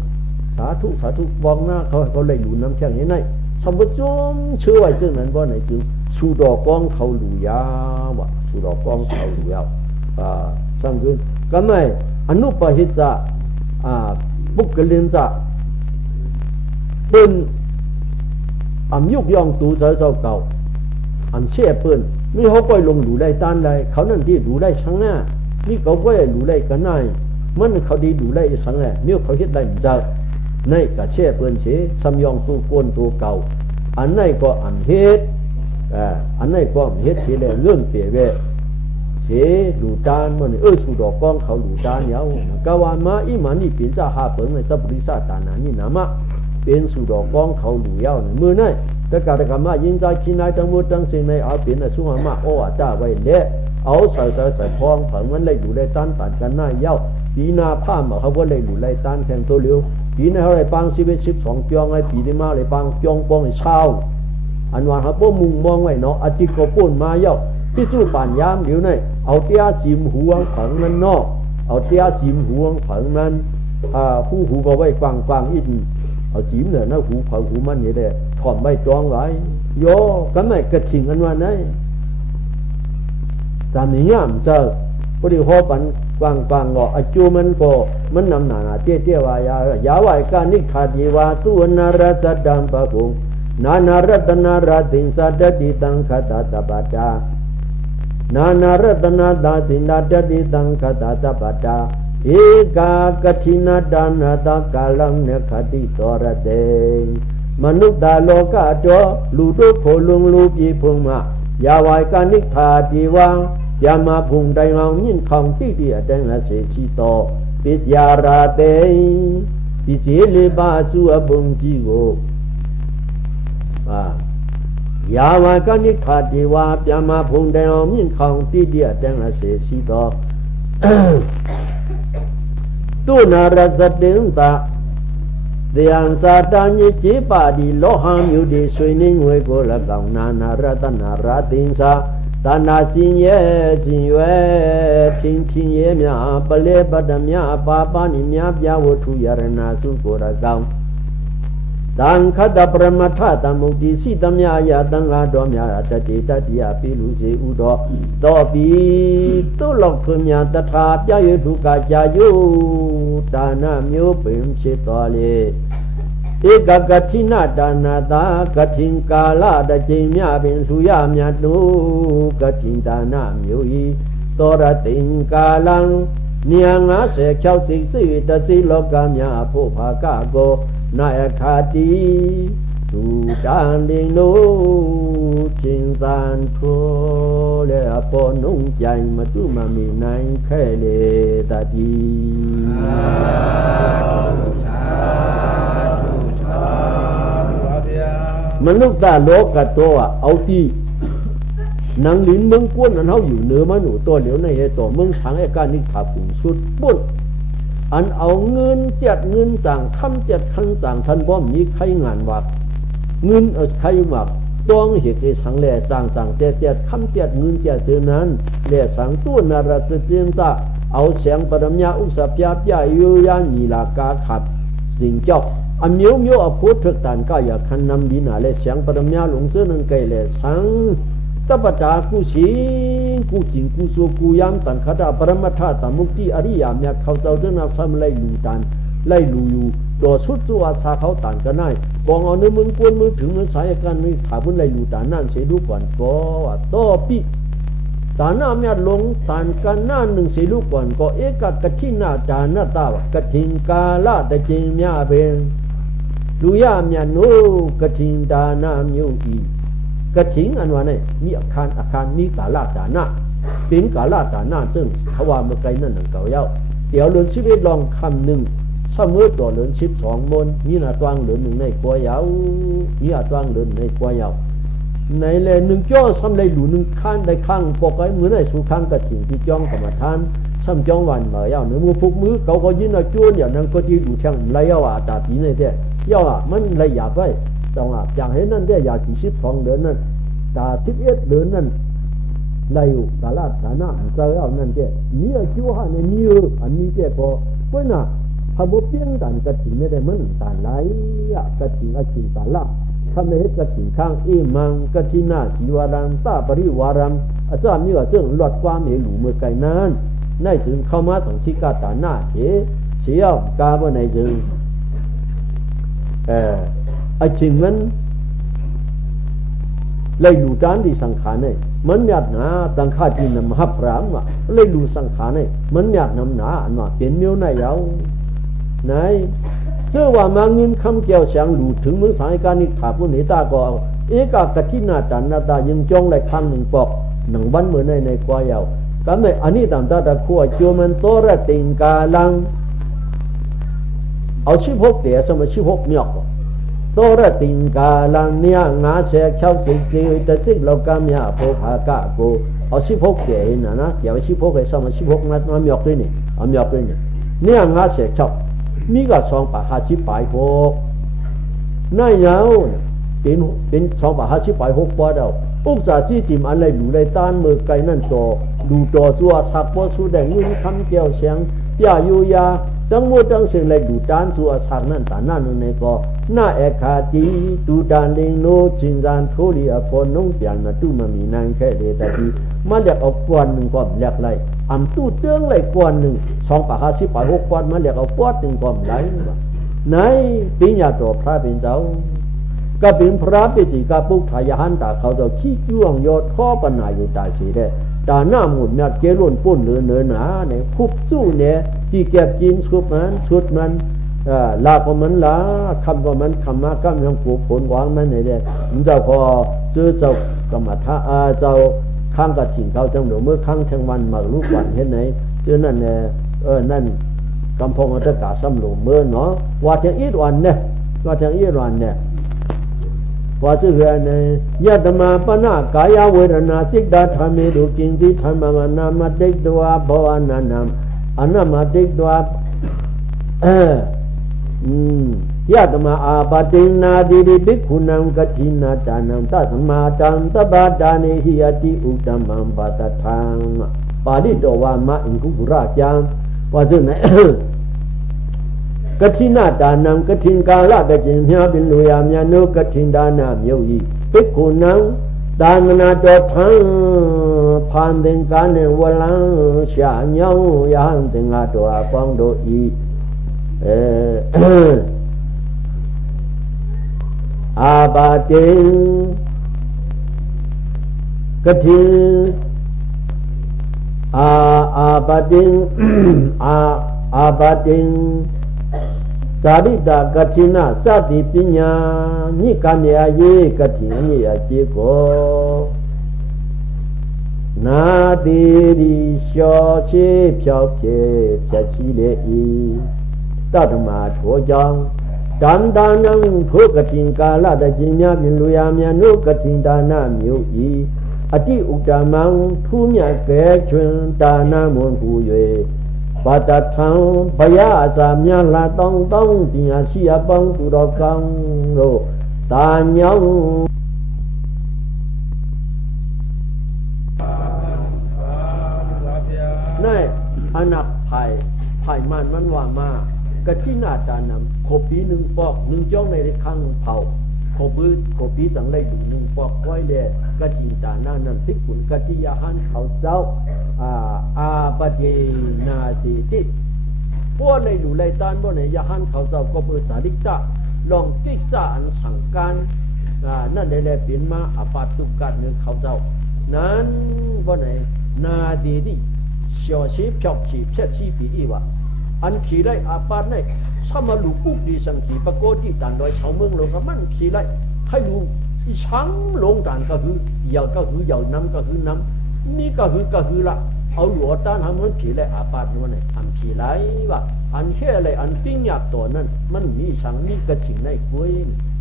สาธุบองหน้าเขาเลยหลู่น้ำแข็งนี้ในสมบูรณ์จมเชื่อไว้ซึ่งนั้นบ่ไหนจึงสูดอกกองเขาหลู่ยาวะสูดอกกองเขาหลู่ยาวสังเกตก็ไม่อนุปหิตะบุคลินจะเป็นยุกย่องตูเจ้าเก่าเชี่ยเปิ้นมีเขาก็ลงหลู่ได้ต้านได้เขานั่นที่หลู่ได้ช่างหน้านี่เขาก็หลู่ได้กันได้มันเขาดีหลู่ได้สังแหล่เนี่ยเขาเฮ็ดได้จะในกระเชี่ยเปิ้นเฉซ้ำย่องตูโกนตูเก่าอันไหนก็เฮ็ดอันไหนก็เฮ็ดเฉลี่ยเงื่อนเปรียบเสียหลู่ด้านมันสูดอกก้องเขาหลู่ด้านยาวกาวามาอิมานี่เป็นจ่าหาเปิงในจับบริษัทตานานี่นามะเป็นสูดอกก้องเขาหลู่ยาวมือนั่นแต่การกรรมยินใจคินายจังมุจังสิ่งในเอาเป็นสุหามาโอ้อาจ้าไว้เละเอาใส่พองผังมันเลยอยู่ในต้านตัดกันหน้ายาวปีนาผ้ามาเขาก็เลยอยู่ในต้านแข่งตัวเร็วปีนาเขาเลยปัง12 ปีไอ้ปีนี้มาเลยปังจองปองเช้าอันว่าเขาป้มุงมองไว้เนาะอาทิตย์ก็ป่นมาเย้าที่จู่ป่านยามเดี๋ยวนี้เอาเตี้ยจิมห่วงผังมันนอกเอาเตี้ยจิมห่วงผังมันผู้หูก็ไว้ฟังอินเอาจิมเนี่ยนะหูผังหูมันนี่แหละถอดใบจองไว้โยก็ไม่กระถิ่งอันว่าไหนตามนี้ย่ามเจอพอดีพอปันฟังก็อาจูมันก็มันนำหนาเตี้ยว่ายาไหวการนิขาดีว่าตัวนารสัดดามปะพงนานารัตนาราตินสัดดิตังคตาตบาจานานารัตนาดาสินาดดิตังคตาตบาจาเอกากทินาดานาตากาลังเนคติตรเตมนุษย์ดาโลกาโจลูตุโคลุงลูปีพุงมายาวายกานิขาดีวังยามาพุงไดงองยินคองที่เดียแดงละเสชิโตปิยาราเตปิเจลิบาสุอบุงจีโกยาวายกานิขาดีวาปยามาพุงไดงองยินคองที่เดียแดงละเสชิโตตุนารัสเดนตาเดียนสาตานิจิปาดีโลหะมิวดีสวยนิ่งเวโกละกังนานารัตนาราตินสาตานาสินเยสินเวทิ้งเยมีปเลปดมีปาปานิมีปยาวุถุยารณาสุโกระกัง ตังคัตปรมัทธตัมมุติสิตัมยายาตังอาดอมยาตติตติยาปิลุเสอุดอต่อปีตุลกขมยาตถาปยายุทุกาจายุตานามิวปิมชิตวเลเอกกัทินาดานาตากทิงกาลาดจิมยาเป็นสุยามยาตุกทิงดานามิวอีตรติงกาลังเนียงอาเสเจ้าสิสิตสิโลกามยาภูภากาโกนาคคาติตูดานลิงโนจิงซานโทเลปอนุงใจมาตุมามีนายแค่เลตาดีมนุษย์ตาโลกกะตัวเอาที่นังลิ้นเมืองก้นอันเขาอยู่เหนือมันหนูตัวเหลียวในเหตุตัวเมืองช้างไอ้การนิขาปุ่งสุดปุ่นอันเอาเงินเจ็ดเงินจ่างคำเจ็ดคันจ่างท่านบ่มีใครงานวัดเงินใครวัดต้องเหตุสังแหล่จ่างเจ็ดคำเจ็ดเงินเจ็ดเจอนั้นแหล่สังตัวนารสเจียมจ้าเอาเสียงปรมยาอุสพยาปยายุยานีลากาขับสิ่งเจ้าอันเมียวอภูทึกตานก็อยากคันนำดีนาเลยเสียงปรมยาหลงเสื้อนังไกเลยสังตปจากูสิกูจิงกูสูกูยามตันขดาปรมัทธาตมุกติอริยามยาเขาเจ้าเดินนับซ้ำไล่ลูตันไล่ลูอยู่ตัวสุดตัวชาเขาตันกันได้กองเอาเนื้อมึงกวนมือถึงเนื้อสายกันนี่ขาบุญไล่ลูตันนั่นเสียดูก่อนก็ต่อปีตาหน้ามีลงตันกันหน้าหนึ่งเสียดูก่อนก็เอกกะทินาจานาตาวกะทิงกาลาแต่จริงมีอาเบนลูยามยาโนกะทิงดานามิวอีกระถิงอันว่าเนี่ยมีอาคารมีกาลาดานาเป็นกาลาดานาซึ่งเขาว่าเมื่อไกลนั่นหนังเก่าเย้าเดี๋ยวเลือนชีวิตลองคำหนึ่งเสมอต่อเลือน12 มนมีหน้าตวงเลือนหนึ่งในกัวยาวมีหน้าตวงเลือนในกัวยาวในแลหนึ่งจ้อซ้ำในหลูหนึ่งข้างได้ข้างปกไว้เหมือนในสุข้างกระถิงที่จ้องกรรมฐานซ้ำจ้องวันมาเย้าเนื้อมือฟุกมือเขาก็ยินเอาจ้วนอย่างนั้นก็ที่ดูช่างไรเย้าว่าตาปีในเด้เย้าว่ามันไรหยาบไว้ต้องอย่างให้นั่นได้อยากที่12 เดือนนั่นตา11 เดือนนั่นไล่กาลาฐานะเจ้าเอานั่นเจ้มีอายุหาในนี้อันนี้เจ้ก็เพิ่นน่ะพระบุเพียงดันกระถิ่นไม่ได้มันตาไหลกระถิ่นอาชินตาละทำในเหตุกระถิ่นข้างมังกระถิ่นนาจีวารังตาปริวารังอาจารย์มีว่าเรื่องลดความเหลูเมื่อไกลนั้นในถึงเข้ามาถึงที่กาตาหน้าเสียวกาบ่ในถึงอาชินมันเลยดูจานที่สังขารเนี่ยมันอยากหนาสังขารที่นำหับรางว่าเลยดูสังขารเนี่ยมันอยากนำหนาอันว่าเป็นเมียวในเยาไหนเชื่อว่ามาเงินคำเกี่ยวเสียงหลุดถึงมือสายการนิขาผู้นิตาก็เอกากทินาจันนาตายังจ้องเลยครั้งหนึ่งปอกหนังบันเหมือนในกว่าเยาก็ไม่อันนี้ตามตาตะขั้วโจมันโตระติงกาลังเอา16 เดียสมัย16 เมียกโตระติงกาลังเนี่ยงาเสกเช่าสิแต่สิโลกามยาโพภากาโกเอา16 เดียนะเดี๋ยว16ให้สมัย16นัดมาเมียกด้วยนี่เอาเมียกด้วยนี่เนี่ยงาเสกเช่ามีก็2 บาท50 ปลาย6นั่นยาวเป็น2 บาท50 ปลาย6ปอดเอาอุกษาจี้จิมอะไรหลูไรต้านมือไกลนั่นต่อดูต่อสัวสักบ่สู้ได้เงินคำเกี่ยวเสียงยาอยู่ยาทั้งหมดทั้งสิ่งเลยดูด้านสัวสักนั่นตานั่นในก็หน้าเอคาตีดูดานลิงโนจินจานทุลีอภรนงเปียนมาตู้มามีนางแค่เดตดีมาเรียกเอาก้อนหนึ่งก้อนเรียกไรอันตู้เตื้องไรก้อนหนึ่ง2 บาท50 ปลาย6 ก้อนมาเรียกเอาก้อนหนึ่งก้อนไรไหนปีญาตัวพระเป็นเจ้าก็เป็นพระปิจิกาปุกทายหันตาเขาเจ้าขี้จ้วงยอดข้อปัญหาอยู่ตาสีได้ตาหน้าหมุนเมียเกลุ่นปุ่นเนื้อหนาเนี่ยคุบสู้เนี่ยที่เก็บกินชุดมันลาก็มันลาคำก็มันคำมาคำยังปลูกผลหวังมันเนี่ยเจ้าพอเจอเจ้ากรรมฐานเจ้าข้างกระถิ่นเขาจังหนูเมื่อข้างเชียงวันมาลูกวันเห็นไหนเจอนั่นเนี่ยนั่นกำพงอัตกาซ้ำหลงเมื่อเนาะว่าเชียงอีวันเนี่ยว่าเชียงอีวันเนี่ยว่าชื่ออะไรยะธรรมปนากายเวทนาสิกดาธรรมิดุกินจิธรรมมานามาเด็กตัวภวานานามอนามาเด็กตัวยะธรรมอาปะตินาดิริภิกขุนังกถินาจานังตัสมาจันตบาดานิหิยติอุตตมังปัตถังปาลิโตวามะอิงคุกุราจามว่าชื่อไหน กฐินาดานังกฐินกาลตะจินမြားပင်လူရမြတ်နုကฐินဒါနမြုပ်ဤภิกขุนังသာသနာတော်ထံဖန်သင်္ကာနှင့်ဝလံရှာညောင်းယဟန်သင်္ဃတော်အပေါင်းတို့ဤအာဘာတိကတိအာဘာတိအာဘာတိသာရိတာကတိနာစသည်ပညာမြစ်ကမြာယေကတိမြစ်ရကျေကိုနာတိရိလျှောချေဖြောက်ဖြဲဖြတ်ချီလေဤတတ္တမထိုကြောင့်တန်တာနံထိုကတိကာလတခြင်းများပြင်လူရမြတ်နုကတိဒါနမြို့ဤအတိဥဒ္ဓမံထူးမြတ်ကဲချွင်ဒါနမွန်ဟူ၍ဘာတထံဘယအစာမြတ်လာတောင်းတောင်းပညာရှိအပေါင်းသူတော်ကောင်းတို့တာညောင်းnay anak phaiมันว่ามากะทินาตานำขบปี1ปอก1จ้องในข้างเผาขบปีสังไรดู1ปอกไว้แลกะทิตานานั้นภิกขุกะทิยาหันเขาเจ้าอาปะเทนาสิติบ่ได้ดูไลตานบ่ไหนยาหันเขาเจ้าก็เปิดสาริกะลองกิกษาอันสังการนั่นได้แลเป็นมาอปาตุกัดนึงเขาเจ้านั้นบ่ไหนนาดีดิ小气飘气撇气比一哇，安起来阿爸呢，什么路不地上起，不过地但来草门路个慢起来，还路一长龙但个是要南个是南，你个是啦，เอาหลวตานทำมัน起来阿爸นู่นเนี่ยทำ起来ว่าอันแค่อะไรอันปิ้งหยาบตัวนั้นมันมีสังมีกระถิ่นในกุ้ย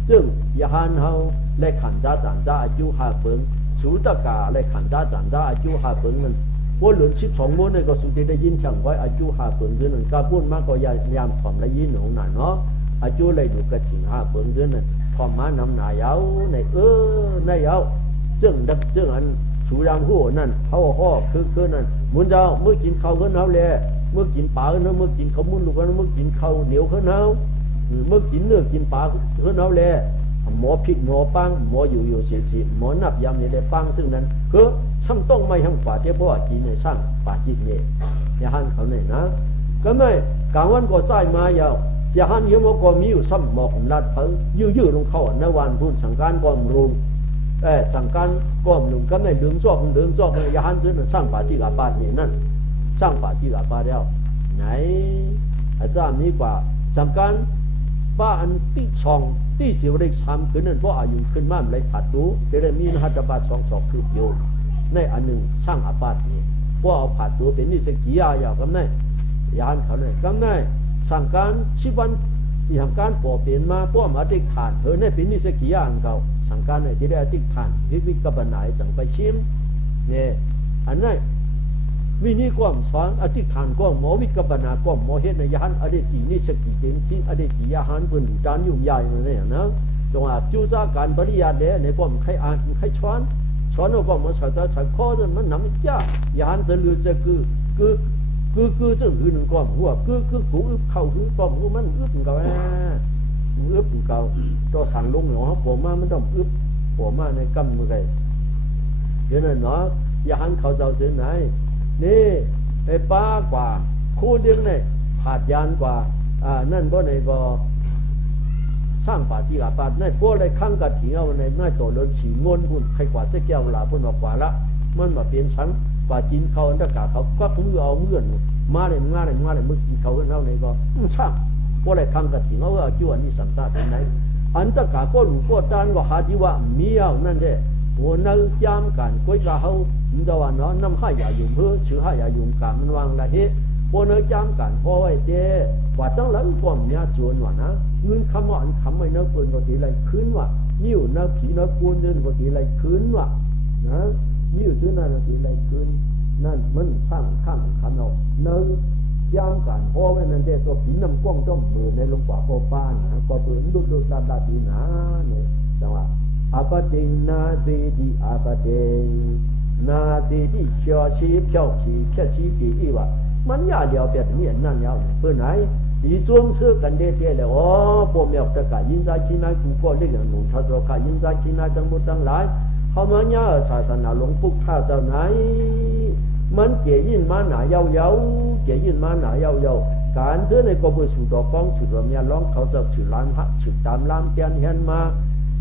ซึ่งยาหันเฮาและขันจ้าจานจ้าอายุห้าเปิงสูตกาและขันจ้าจานจ้าอายุห้าเปิงนั้นว่าหลุน12ม้วนเนี่ยก็สุดได้ยินช่างไว้อายุ5เปิงเดือนนึงกาพูดมากก็ยามถ่อมละยินหนูหน่ะเนาะอายุเลยดูกระถิ่น5เปิงเดือนนึงถ่อมมานำหน้าเยาในในเยาจึงอันสูรามหัวนั่นเขาห่อคือนั่นมุนเจ้าเมื่อกินข้าวขึ้นเฮาแลเมื่อกินปลาขึ้นเฮาเมื่อกินข้าวมุนลูกกันเมื่อกินข้าวเหนียวขึ้นเฮาเมื่อกินเนื้อกินปลาขึ้นเฮาแลหมอผิดหมอปังหมออยู่เสียหมอนับยามเนี่ยได้ปังซึ่งนั้นคือช่างต้องไม่ทั้งฝ่าเทียบว่ากินในสร้างฝ่าจิตเนี่ยอย่าหันเขาเนี่ยนะก็ไม่กลางวันก็ใส่มายาวอย่าหันเยอะมากก็มีอยู่ซ้ำหมอกลัดเพิ่งยืดลงเข้าในวันพูดสังการก้มรุงสังการก้มรุงก็ไม่ดึงซอกเลยอย่าหันซึ่งสร้างฝ่าจิตอาบาเนี่ยนั่นสร้างฝ่าจิตอาบาแล้วไหนอาจารย์นี้กว่าสังการบ้าอันติช่องที่เสียวเล็กช้ำขึ้นนั่นเพราะอายุขึ้นมากเลยผัดตู้จะได้มีหัตถบาท2คือโยในอันหนึ่งช่างอาปาตนี่เพราะเอาผัดตู้เป็นนิสกิยาอย่างกันได้ยานเขาเลยกันได้สั่งการชีวันที่ทำการปอเปลี่ยนมาเพราะมาติดฐานเธอเนี่ยเป็นนิสกิยาของเขาสั่งการเนี่ยที่ได้ติดฐานวิกบันไหนจังไปชิมเนี่ยอันนั้นวินิก้มสอนอธิษฐานก้มหมอวิกบันนาก้มหมอเฮ็ดในยานอดีจีนิสกิเต็มที่อดีจียาหันเป็นจานยุ่งใหญ่เลยเนี่ยนะจังหวะจูจ้าการปริยาเดในก้มใครอ่านใครช้อนเราก็มาใช้ข้อนั้นมันน้ำยายานจะลือจะคือจะหืนก้มหัวคือกูอึบเข้าคือก้มหัวมันอึบเก่าอึบเก่าตัวสั่งลงหนอผมมามันต้องอึบผมมาในกำมือไงเดี๋ยวนั้นเนาะยานเขาเจ้าเจอไหนนี่ไอ้ป้ากว่าคู่เดียงเนี่ยขาดยานกว่านั่นเพราะในก็สร้างป่าจีกาป่าในพวกอะไรข้างกะถิ่นเอาในน้อยโตเลินฉีงวนหุ่นใครกว่าจะแก้วลาพุ่นออกกว่าละมันมาเปลี่ยนชั้นกว่าจีนเขาอันตะกาเขาก็มือเอาเมื่อนมาเลยมือกินเขาเอาในก็ช่างพวกอะไรข้างกะถิ่นเอาจิ้วอันนี้สัมภาษณ์เป็นไหนอันตะกาก็หลุดก็ตานก็หาที่ว่ามีเอานั่นแหละหัวนั่งยามกันก้อยกาเขามันจะว่าเนาะน้ำให้ยายุ่งเพื่อชื่อให้ยายุ่งกันมันวางละเฮพวกเนื้อยามกันพอไว้เจ้ว่าต้องหลังความเนี้ยจวนว่านะเงินคำว่าอันคำไม่เนื้อปืนปกติอะไรคืนว่านิ้วเนื้อผีเนื้อปูนเดินปกติอะไรคืนว่านะนิ้วซื้อนั่นปกติอะไรคืนนั่นมันสร้างข้างขันเอาเนื้อยามกันพอไว้นั่นเด็กตัวผีน้ำกล้องจ้องมือในลงกว่าโอป้านนะก็เปิดดูตาดีนะเนี่ยจังหวะอาปตินาตีดีอาปตินาตีดีเชียวชีเพียวชีเพียชีดีอีว่ามันยาเดียวเปียดนี่นั่นยาวเพื่อไหน你总是跟这些了哦，不苗这个人在起来不过这个农场做看人在起来等不等来，他们呀查查那龙福他在哪？มันเกี่ยนมาหนาเยาเยาเกี่ยนมาหนาเยาเยาการเจอในกบสุดดอกกองสุดเมียร้องเขาจะสุดล้านหักสุดตามล้านเตียนเห็นมา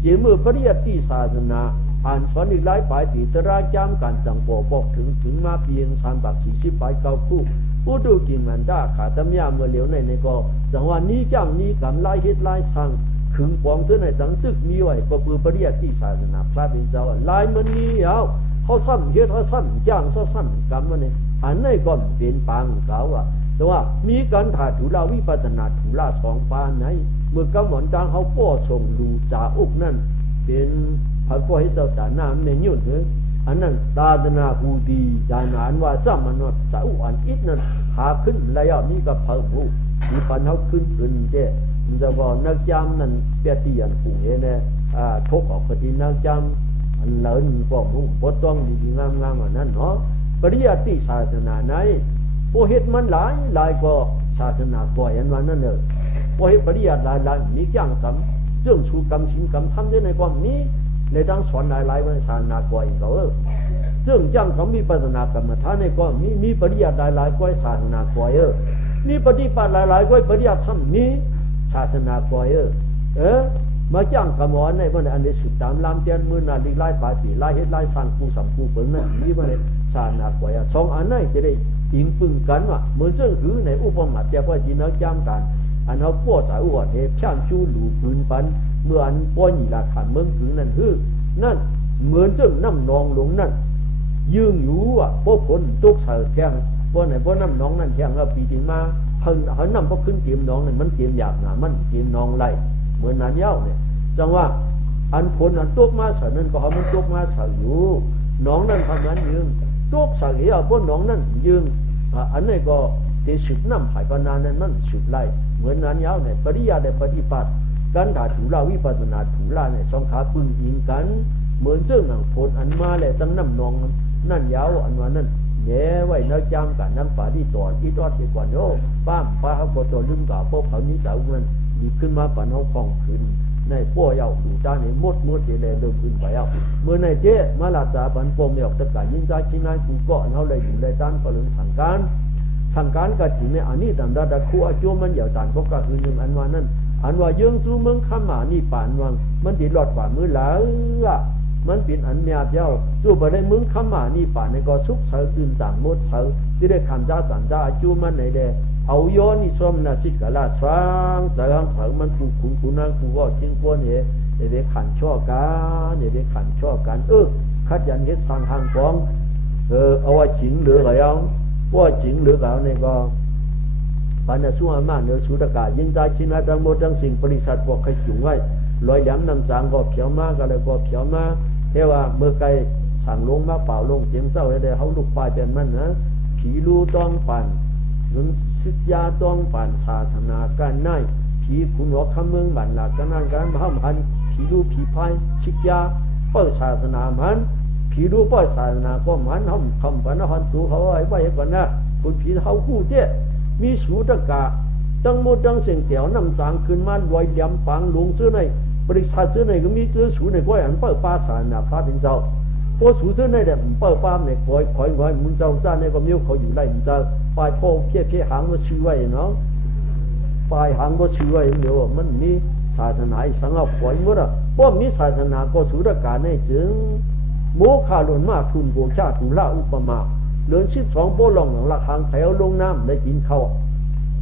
เจี๋ยมือปริยัติศาสนาอ่านสอนอีกหลายปลายปีตราจำการจังปอบอกถึงมาเพียง340ปลายเก้าคู่ผู้ดูจริงมันได้ขาดมียเมื่อเหลียวในก็จังหวะนี้จังนี้กำไล่เฮ็ดไล่ทางขึงปองเจอในจังตึกมีไว้ก็คือปริยัติศาสนาพระเป็นเจ้าลายมันนี้เอาเขาซ้ำเฮ็ดเขาซ้ำย่างเขาซ้ำกรรมมันเนี่ยอันนี้ก็เป็นปางเก่าแต่ว่ามีการถ่ายถูลาวิปัสสนาถูลาสองปานไหนเมื่อกำหนดจางเขาป้อส่งดูจ่าอุกนั่นเป็นพระก็ให้เจ้าจ่าน้ำในยุ่นเถอะอันนั้นตาดนาหูดีจานานว่าซ้ำมันว่าจ่าอุกอันอิดนั่นหาขึ้นระยะนี้ก็เพิ่มหูมีปัญหาขึ้นเจ้มันจะบอกนักจำนั่นเปียตีอันกูเห็นเนี่ยทกออกคดีนักจำอันเหลินก็หูพอต้องดีงามอันนั้นเนาะปริยัติศาสนาไหนพวกเหตุมันหลายก็ศาสนาปล่อยอันวันนั้นเนอะพวกเหตุปริยัติหลายมีจ้างกรรมเรื่องชูกรรมชิงกรรมทำได้ในความนี้ในดังสอนหลายวันศาสนาปล่อยเขาเรื่องจ้างกรรมมีปัสนากรรมฐานในความนี้มีปริยัติหลายก็ศาสนาปล่อยมีปฏิบัติหลายก็ปริยัติทำนี้ศาสนาปล่อยมาจ้างกรรมวันในวันอันนี้สุดตามลำเตียนมือนาฬิกาปาตีลายเหตุลายสร้างผู้สัมผู้เปิดนั่นนี่วันนี้ศาสนาปล่อยสองอันนั้นจะได้อิงปึงกันว่าเหมือนเจ้าคือในอุปมาเจ้าพ่อจีนเขาจำกันอันเขาป้อสายอวดเหตุช่างชูหลูปืนปันเมื่ออันป้อหนีราคาเมืองคือนั่นคือนั่นเหมือนเจ้าน้ำนองหลงนั่นยืงอยู่พวกคนตุกเสือแข้งพวกไหนพวกน้ำนองนั่นแข้งแล้วปีถึงมาเขานำพวกขึ้นเกมน้องเนี่ยมันเกมหยาบหนามันเกมน้องไล่เหมือนนั้นเย้าเนี่ยจังว่าอันผลอันตุกมาเสือนั่นก็เขามันตุกมาเสืออยู่น้องนั่นทำนั้นยืงตุกเสือเหี้ยพวกน้องนั่นยืงอันนี้ก็ที่สุดน้ำหายปนานนั้นมันสุดไล่เหมือนนั้นยาวเนี่ยปริยาได้ปฏิบัติการถ่ายถูลาวิปัสสนาถูลาเนี่ยสองขาปึ้งยิงกันเหมือนเจ้าหนังผลอันมาเลยตั้งน้ำนองนั่นยาวอันว่านั่นแย่ไว้นักจำกันน้ำป่าที่ต่ออีทอดดีกว่าโย่ป้ามป้าเขาก็ตัวลืมก่าพวกเขานี้สาวนั้นดีขึ้นมาปั่นเขาคล่องขึ้นในป้อยเอาดูจ้าเนี่ยมดเจริญเดิมขึ้นไปเอาเมื่อในเจ๊มาลาจาบันปมเออกตะการยิงใจชินายกูเกาะเขาเลยอยู่เลยต้านก็เลยสั่งการก็จริงเนี่ยอันนี้ตามระดับคู่อาจูมันเหยาตานก็กระหืนหนึ่งอันว่านั่นอันว่ายื่งสู้เมืองข้ามานี่ป่านวังมันติดหลอดกว่ามือหลามันเป็นอันเมียเจ้าจู่ไปได้เมืองข้ามานี่ป่านในก็สุกเสือจืนจางมดเสือที่ได้คำจ้าสันจ้าอาจูมันในเดเอาย้อนนี่ส้มนาจิกะลาทรางใจห้างเสือมันผูกขุนนั่งผูกก็จิ้งก้นเนี่ยเด็กขันช่อกันเด็กขันช่อกันคัดยันเฮ็ดสร้างห้างฟองเอาว่าจริงหรืออะไรว่าจริงหรือเปล่าเนี่ยก็ปัญญาสู้มากเนื้อสุดกายินใจชินาจังโมจังสิ่งบริษัทพวกใครจุงไว้ลอยย้ำนำจางก็เขียวมากก็เลยก็เขียวมาเทว่าเมื่อไกลสั่งลงมาเปล่าลงเสียงเศร้าได้เขาลูกปลายเป็นมันนะผีรู้ต้องปั่นหรือสุดยาต้องปั่นศาสนาการน่ายผีขุนหัวคำเมืองบันหลักกันนั่นกันห้ามหันผีรู้ผีพายชิกยาเปิดศาสนามันผีรู้เปิดศาสนาก็มันห้ามคำปัญหาตัวเขาไว้ก่อนนะคุณผีเขาคู่เจ้มีสูตรกะตั้งหมดตั้งเสียงแถวนำจางขึ้นมาลอยย้ำปังหลวงซื้อในบริษัทซื้อในก็มีซื้อสูในก้อยอันเปิดป้าศาสนาพระเป็นเจ้าพอสูซื้อในเด็กเปิดป้าในก้อยมึงเจ้าจ้าในก็มีเขาอยู่ไล่มึงเจ้าปลายโป้เพี้ยหางก็ชื่อไว้เนาะปลายหางก็ชื่อไว้เดี๋ยวมันมีศาสนาสังเอาข่อยหมดเพราะมีศาสนาก็สูตรกะในจึงโมฆะหล่นมาทุนโกชาตุลาอุปมาเดือน12โปลองหลังหลักหางแถวลงน้ำได้กินข้าว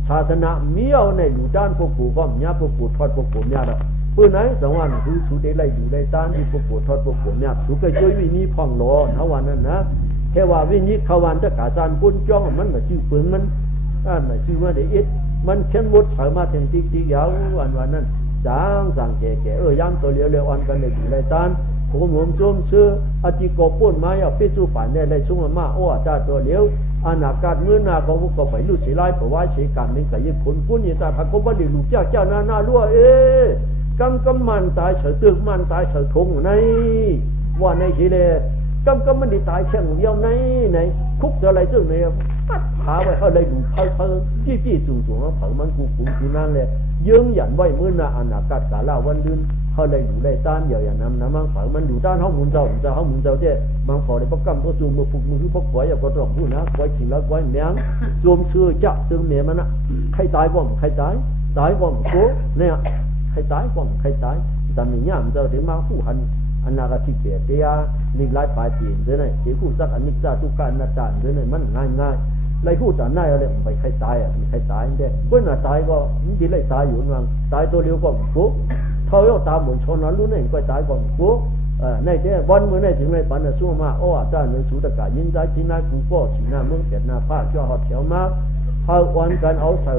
ศาสนาเมียวในอยู่ด้านพวกปู่ก็มีพวกปู่ทอดพวกปู่เนี่ยละเพื่อไหนสองวันคือสุดได้ไล่อยู่ได้ต้านที่พวกปู่ทอดพวกปู่เนี่ยสุดก็ช่วยวินิพองหล่อนะวันนั้นนะแค่ว่าวินิขวันจะกาจานปุ้นจ้องมันแบบชื่อปืนมันแบบชื่อว่าเด็ดมันเข้มงวดสามารถเป็นติ๊กยาววันนั้นจางสั่งแก่ย้ำตัวเลี้ยวอ่อนกันเลยอยู่ได้ต้านผมหวงจมซื้ออธิกบปุ่นไม้เอาพิจูป่านได้เลยชุ่มมาอ้อจ้าตัวเลี้ยวอนาคตเมื่อนาเขาก็ไปลุสีไล่เพราะว่าเชกันเป็นไก่ญี่ปุ่นปุ่นยี่ตาพักก็บัดดิลูกเจ้าหน้ารั่วกำมันตายเสือตึกมันตายเสือทงในว่าในทีเลกำมันดีตายเชียงเดียวใน คุกอะไรซึ่งเนี่ยมัดขาไว้เขาเลยดูเขาจี้สูงแล้วเผามันกูนั่งเลยยืงหยันไว้มือนาอนาคตกาลาวันดืนเขาเลยดูได้ต้านอย่างนั้นนะมั่งเผามันดูต้านเขาหมุนเจ้าเขาหมุนเจ้าเจ้บางพอได้ประกำตัวจูมือผูกมือคือพกไว้อย่าก็ต้องพูดนะไว้ขิงแล้วไว้เนี้ยรวมชื่อจะตึงเมียมันนะใครตายก่อนใครตายก่อนกูเนี่ยใครตายก่อนใครตายแต่มีเนี่ยมันจะถึงมาผู้หันอนาคตที่เปลี่ยนเดียลิงไล่ปลายปีนด้วยเนี่ยที่คู่สักอันนี้จะทุกการนัดจานด้วยเนี่ยมันง่ายในคู่แต่หน้าอะไรไปใครตายมีใครตายเด้เมื่อน่ะตายก็มันที่ไล่ตายอยู่นั่งตายตัวเดียวก็กูเท่าย่อตามหมุนชนนั้นรู้เนี่ยก็ตายก่อนกูในเด้วันเมื่อในถึงในปันน่ะสู้มาโอ้อาจารย์ในสุดกายินใจจริงนะกูก็สีหน้าเมืองเปียดหน้าผ้าเจ้าหอดเถียวมาพาวันกันเอาใส่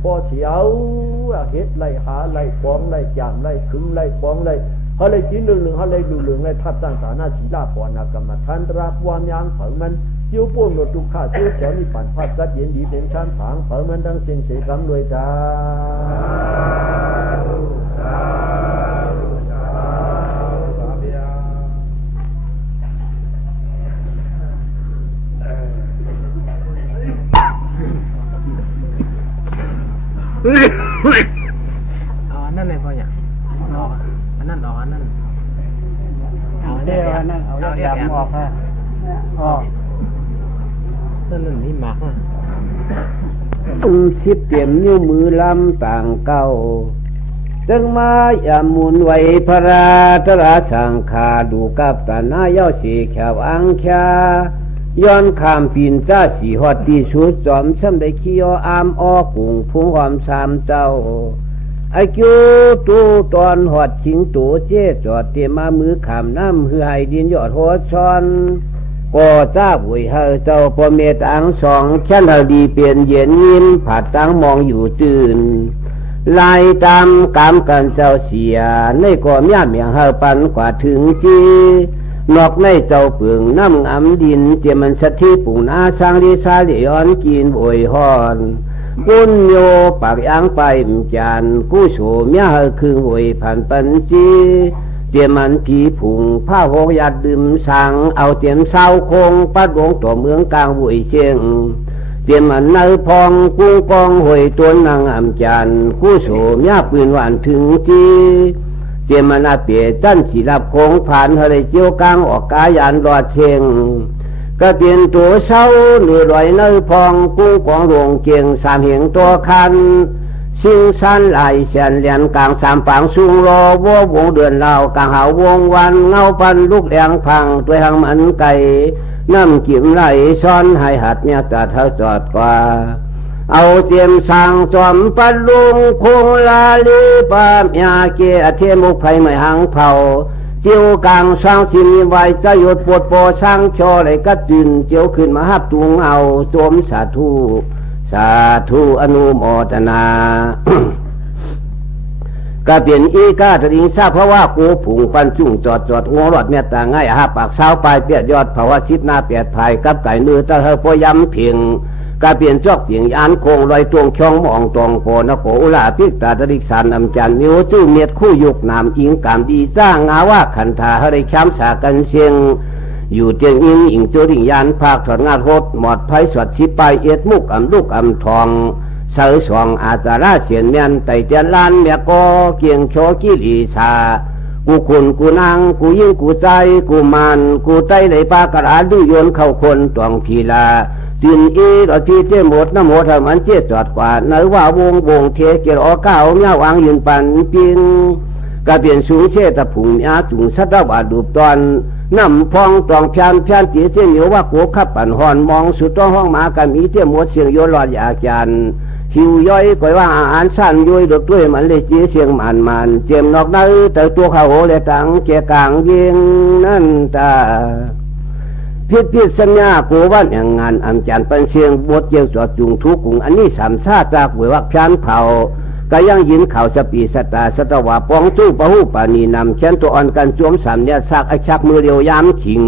พ่อเฉียวเฮ็ดไล่หาไล่ฟ้องไล่จามไล่ขึงไล่ฟ้องไล่เขาเลยกินหนึ่งเขาเลยดูเหลืองเลยทับสร้างฐานะศีลาปอนากรรมฐานตราบวามยางเผามันเจียวป้วนหลดดุข่าเจียวเฉียวนี่ปั่นพัดกัดเย็นดีเป็นชั้นผางเผามันดังเสียงเสียงกำเลยจ้าเอาอันนั้นเลยพ่อเนี่ยเอาอันนั้นเอาอันนั้นเอาเดี๋ยวอันนั้นเอาแยกออกฮะออกนั่นนี่หมักอ่ะชิบเตรียมนิ้วมือลำต่างเก้าจึงมาอย่ามุนไว้พระราตราสังขาดูกับตาหน้าเย้าสีแขวอังคาย้อนข้ามปีนจ้าสีหอดที่สุดจอมซ้ำได้ขี้ยออามอ้อกุ่งพุงหอมสามเจ้าไอคิวตูตอนหอดชิงตูเจ๊จอดเตมามือขามน้ำหือให้ดินยอดหัวช้อนก็จ้าบุยเฮาเจ้าปอเมตอังสองแค่เราดีเปลี่ยนเย็นยิ้มผัดตั้งมองอยู่ตื่นลายตามกามกันเจ้าเสียในก่อมย่าเมียงเฮาปันกว่าถึงจีนอกในเจ้าเปลืองน้ำอำดินเจียมันสถิปุ่งนาสร้างดีซาเลียนกินบ่อยฮอนกุนโยปากยังไปมจันกู้โฉมยาเฮาคืนบ่อยผ่านปันจีเจียมันผีผุงผ้าหกยัดดื่มสังเอาเจียมเศร้าคงปัดวงตัวเมืองกลางบ่อยเชียงเจียมันเนื้อพองกุ้งกองหวยตัวนางอำจันกู้โฉมยาปืนหวานถึงจีเจียมันอาเปียจันสีรับคงผ่านเฮเลยเจียวกลางออกกายานรอดเชียงก็เปลี่ยนตัวเศร้าหรือลอยเนื้อพองกุ้งกองหลวงเกียงสามเหงตัวคันชิงสันไหลเสียนเลียนกลางสามฝังสูงรอวัววงเดือนเหล่ากลางหาวงวันเงาปันลูกแดงพังตัวหางมันไก่น้ำกิ่มไหลซ้อนให้หัดเนี่ยจัดเท่าจอดกว่าเอาเตรียมสั่งจอมปัดลุงคงลาลีปามยาเกอเทมุกไผ่ไม่หังเผาเจียวกลางสร้างสิมีไว้จะหยุดปวดโปสร้างชอเลยก็ตื่นเจียวขึ้นมาหับตุงเอาสวมสาธุอนุโมทนา ก็เปลี่ยนอีกาตริงทราบเพราะว่ากูผุงปันจุ่งจอดงอรอดเมตตาง่ายหาปากเช้าปลายเปียดยอดภาวะชิดหน้าเปียดภายกับไก่เนื้อตะเฮพยำเพียงก็เปลี่ยนจอกเสียงยานโคงลอยตวงช่องมองตองโกนโกอุลาพิกตาตริกสานอำจันนิ้วจู้เมียดคู่ยุกนามอิงกามดีจ้างาว่าขันธาเฮริช้ำสากันเชียงอยู่เตียงอิงอิงโจริงยานภาคถอดงาโคตหมดไผ่สวดชิปายเอ็ดมุกอำลูกอำทองเสือสองอาจาราเสียนเมียนไตเตียนลานเมียกอเกียงโชกิลีชากูคุณกูนางกูยิ่งกูใจกูมันกูใจไหลปากระดูโยนเข้าคนตวงพีลาสินอีรถพี่เจ้หมดน้ำหมดทำมันเจี๊ยจอดกว่าเนื้อว่าวงเทเกี่ยวอก้าวเมียวางยืนปันปินก็เปลี่ยนสูงเชตะผุงยาจุงสัตว์บาดูตอนน้ำพองตองพินตีเสียงเหนียวว่ากูขับปั่นหอนมองสุดต้องห้องหมากันมีเตี้ยหมดเสียงโยหลอดยาจันหิวย่อยก่อยว่าอาหารสั้นย่อยดอกด้วยมันเลยเจี๊ยเสียงมันเจียมนอกนั้นแต่ตัวเขาเลยตังเกี่ยกลางยิงนั่นตาพิษสัญญากูว่าอย่างงานอำจันเป็นเสียงบทเจียวจอดจุงทุกกุงอันนี้สามชาจากเววักพินเผาก็ยังยินข่าวสปีสตาสตวาปองจู้ปะหูปานีนำเช่นตัวอ่อนกันจวมสามเนี่ยซากไอชักมือเดียวยามขิง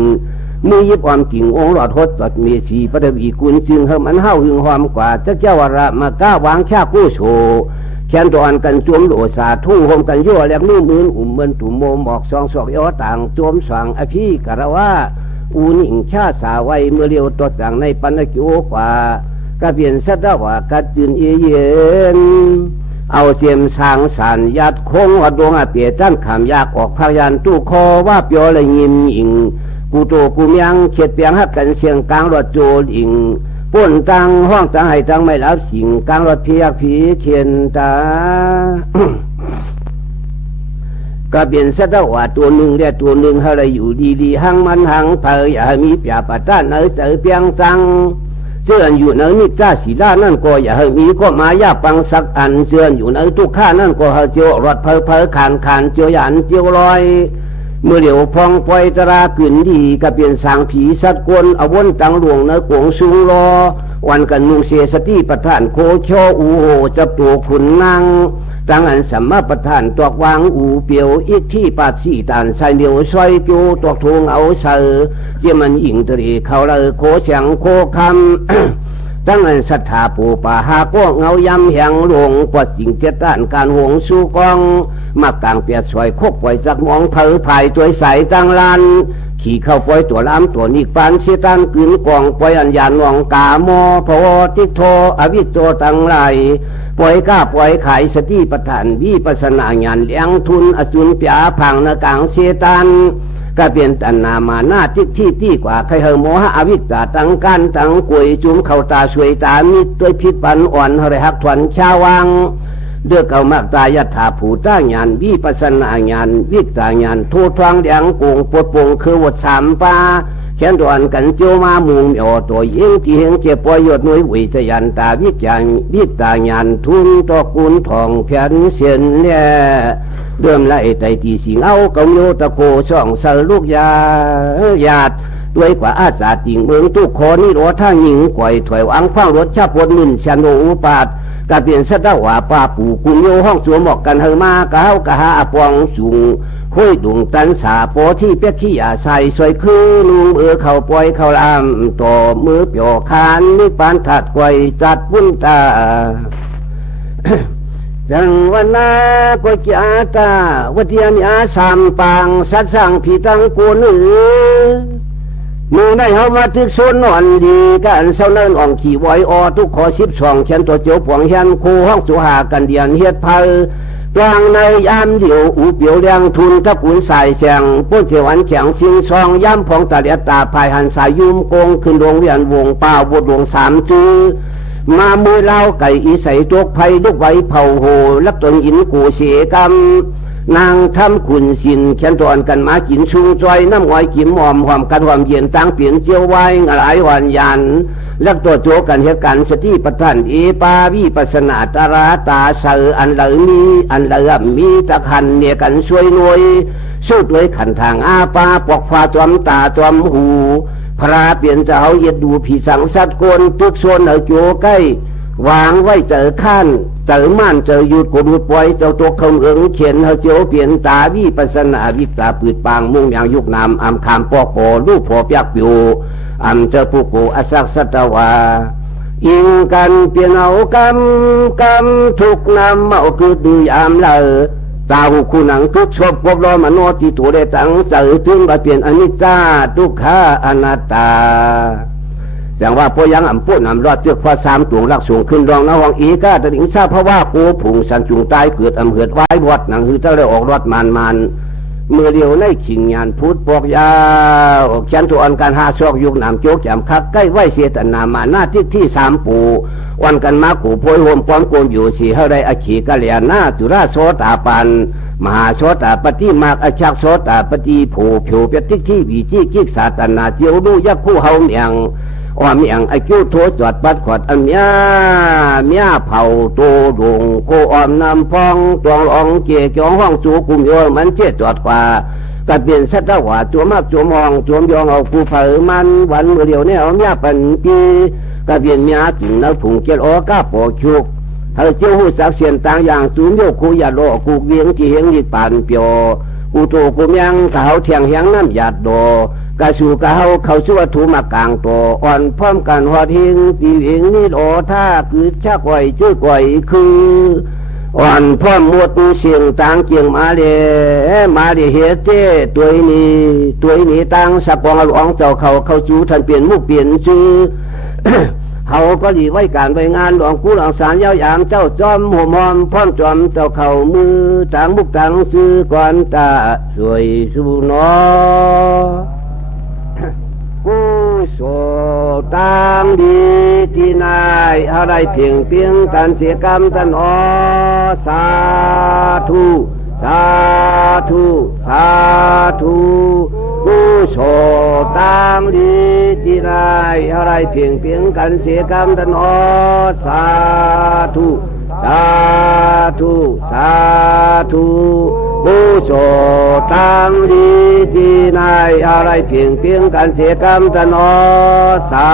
มือยิบอ่อนกิ่งองหลอดหดตัดเมสีปฐวีกุลจึงเฮมันเฮาหึงหอมกว่าเจ้าวระมาก้าวางชากู้โชแค่นตัวอ่อนกันจวมโหลสาทุ่งหมกันยั่วแหลกนู่มืนเหมือนตุ่มโมหมอกซองศอกย้อต่างจวมสว่างอภิกระว่า อูนิ่งชาสาไว้เมื่อเรียวตัวจังในปัญญโอกว่ากระเพียนสัตว่ากัดจืนเย็นเอาเสียมสางสารยัดคงหัดดวงอาเปียจันขามยากออกพยันตู้คอว่าเปียวเลยยิมยิงกูโตกูเมียงเขียดเปียงหักกันเสียงกลางรถโจลิงป่นตังห้องตังให้ตังไม่รับสิ่งกลางรถเพียกผีเขียนตา ก็เป็นสัตว์ว่าตัวหนึ่งและตัวหนึ่งอะไรอยู่ดีๆหังมันหังเผยอย่ามีเปียปัตตาเนอเสือเปียงสังเชื่อนอยู่เนอนิจ้าศีลานั่นก็อย่าให้มีก็มายาปังสักอันเชื่อนอยู่เนอทุกข้านั่นก็ให้เจียวรถเพอขานเจียวยันเจียวลอยเมื่อเดี๋ยวพองปล่อยตราขึ้นดีก็เปลี่ยนสางผีสัตว์กวนเอาวนตังหลวงเนื้อกวงสูงรอวันกันนุงเสียสติประธานโคโชอูโหจับตัวขุนนางตังอันสัมมาประธานตอกวางอูเปียวอีกที่ปาดสีตานใส่เดียวซอยจูตอกทงเอาเสือเจียมันอิงตรีเขาเลยโคเสียงโคคำตั้งอันศรัทธาปูป่าหาก็เงายำแหงหลวงกว่าสิ่งเจต้านการหวงสู้กองมากลางเปียดสวยโคกปล่อยจักมองเผยภายตัวใสตั้งลานขี่เข้าปล่อยตัวล้ำตัวนิกปานเชตันกลืนกองปล่อยอัญญาณวงกาโมพวติโทอวิโจตังไรปล่อยก้าปล่อยขายสติประธานวิปัสนาญาณเลี้ยงทุนอสุนเปียพังนกลางเชตันก็เปลี่ยนตันนามาหน้าที่กว่าใครเฮโมหะอวิตตาตั้งกันตั้งกุยจุ่มเข้าตาสวยตามิดด้วยพิษปันอ่อนเฮรหักถวนชาวังเดือกเอามากตายถาผูต้าญาณวิปัสนาญาณวิตาญาณทูทวงเดียงกงปวดปงคือวัดสามปาแขนตัวอันกันเจียวมามุงเหมียวตัวยิงที่เฮงเจ็บปอยดหน่วยวิจยันตาวิจารวิตาญาณทุนตอกุลทองเพียนเสียนเนี่ยเดิมไล่ไตตีสิงเอากงโยตะโกช่องเสลูกยาญาติด้วยกว่าอาสาติงเมืองตุกโคนี่รถท่าหญิงก่อยถอยอังคว้างรถชาพลนินชโนอุปาทกะเปลี่ยนสัตว์ว่าป้าปู่กุญโยห้องสวมบอกกันเฮมากะเฮากะหาปองสูงคุยดุงตันสาโปที่เปียกขี้ยาใส่สวยคือลุงเข้าปล่อยเข้าลามต่อมือเปียวคานนิปานถัดไกวจัดบุญตา จังวันนาก็จาตาวัฏยานิอาสามปังสัตสังผีตังกูนือมือได้เฮามาทึกโซนนอนดีกันเศร้าเนินอ่องขี่ไว้อทุกขอ12เขียนตัวเจียวปวงเฮียนคูห้องสุหากันเดียนเฮ็ดพัลกลางในยามเดียวอูเปียวเลี้ยงทุนตะกุนสายแฉงพ้นเจวันแฉงชิงซองย่ำพองตาเลียตาภายหันสายยุ่มโกงขึ้นดวงเวียนวงป่าบดวงสามจื้อมามือเล่าไก่อีใสจกไผ่ลูกไว้เผาโหลักตนอินกูเสียกรรมนางทำขุนสินเขียนตอนกันมากินชุงจอยน้ำหอยกิมหอมหอมกันหอมเย็นตั้งเปลี่ยนเจียวไว้หลายวันยันลักตัวโจกันเหตุการณ์สติปัฏฐานเอปาวิปัสนาตาราตาเสืออันเหลือมีอันเหลือมีตะขันเนี่ยกันช่วยหน่วยสู้ด้วยขันทางอาปาปอกฟ้าตัวมตาตัวมหูพระเปลี่ยนเจ้าเย็ดดูผีสังสัตว์โกนทุกโซนเอาโจใกล้วางไว้เจอข้านเจอม่านเจอหยุดกดปล่อยเจ้าตัวคงเอิงเขียนเฮาเจียวเปลี่ยนตาวิปัสนาวิตาปืดปางมุ่งอย่างยุกนามอำคามปอกโอลูกพอเปียกปิวอำเจอผู้โกอสักสัตวาอิงกันเปลี่ยนเอากำทุกนำเอาคือดูยามเลอตาหูคู่หนังทุกชอบกบล้อมโนที่ตัวได้ตั้งเจอถึงมาเปลี่ยนอนิจจาทุกขาอนัตตาอย่างว่าพยังอ่ำปุ่นอ่ำรอดเจือกฟ้าสามตัวลักสูงขึ้นรองนะห้องอีกาตะลิงทราบเพราะว่าโคผงสันจุงตายเกิดอ่ำเหือดไว้บวดหนังคือเจ้าได้ออกรอดมันเมื่อเดียวในขิงงานพุทธปอกยาวเขียนตัวอันการหาชอกยุกนามโจกแจมคักใกล้ไหวเสียตนามาหน้าที่สามปูวันกันมากูโพยโฮมป้อมโกนอยู่สี่เฮาได้อขีกะเลียนาจุราโสตาปันมหาโสตาปฏิมากอชักโสตาปฏิโผเผียวเปียติที่วีจี้กิกสาตนาเจียวดูยักคู่เฮาเมียงว่าเมียงไอคิวโทจอดปัดขวดอันเมียเผาโตดงโคอ่อนนำพองตวงอ่องเกี่ยจองห้องจูกุมโยมันเจ็ดจอดกว่าก็เปลี่ยนสัตว์ว่าตัวมากตัวมองตัวมยองเอาผู้เผยมันวันเมื่อเดียวเนี่ยเอาเมียปันปีก็เปลี่ยนเมียถึงน้ำผงเจ็ดอ้อก้าปอชุกเธอเจ้าหูสักเสียนต่างอย่างสูงโยกคูยาโลกูเวียงกี่เฮงยิดปานเปียวกูโตกูเมียงเขาเทียงเฮียงน้ำหยาดโดกะสู่กะเฮาเขาชั่วถูมากลางตัวอ่อนพร้อมกันหัวทิ้งตีเองนี่โอท่าคือชักไว้ชื่อไว้คือ อ่อนพ่อมดเสียงต่างเกียงมาเดเฮเต้ตัวนี้ต่างสับปองหลวงเจ้าเขาจูท่านเปลี่ยนมุกเปลี่ยนชื่อ เขาก็ดีไว้การไว้งานหลวงปู่หลังสารยาวยามเจ้าจอมหัวมอมพร้อมจอมเจ้าเข่ามือต่างมุกต่างซื้อก่อนตาสวยสุนอกูโสต่างดีที่นายอะไรเพียงกันเสียกรรมตันอสาธุสาธุสาธุกูโสต่างดีที่นายอะไรเพียงกันเสียกรรมตันอสาธุสาธุสาธุบูโสตังดีที่นายอะไรเพียงกันเสียกรรมตนอสา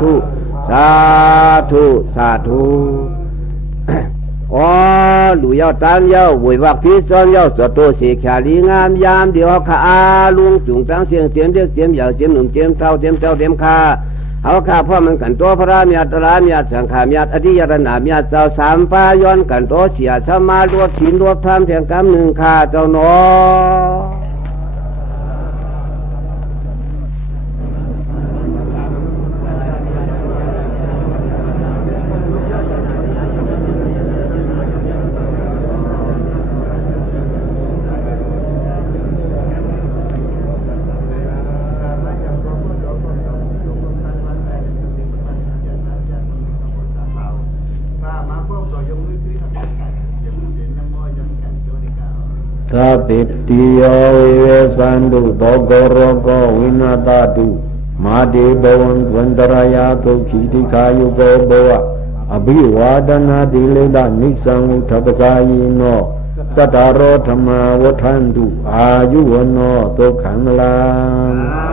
ธุสาธุสาธุอ๋อหลุยยาวตันยาวบุยวักพิซ้อนยาวสตัวสีขาลีงามยามเดียวขาลุงจุงตั้งเสียงเจียมเรียกเจียมยาวเจียมหนุ่มเจียมเท่าเจียมขาเอาข้าพ่อมันกันตัวพระมีอัตรามีอัตสังขารมีอัตอธิยรณามีอัตเจ้าสามปาย้อนกันตัวเสียสมารวบศีลรวบธรรมแทงกรรมหนึ่งข้าเจ้าหนอถ้าปิติโยเวสันตุโตโกโรโกวินาตาตุมาเดบวันวันตรายาตุขีติขายุโกโบะอภิวาดนาติเลดานิสังอุทปสายิโนสัตตารโธรรมาวทันตุอายุวโนตุขังลัง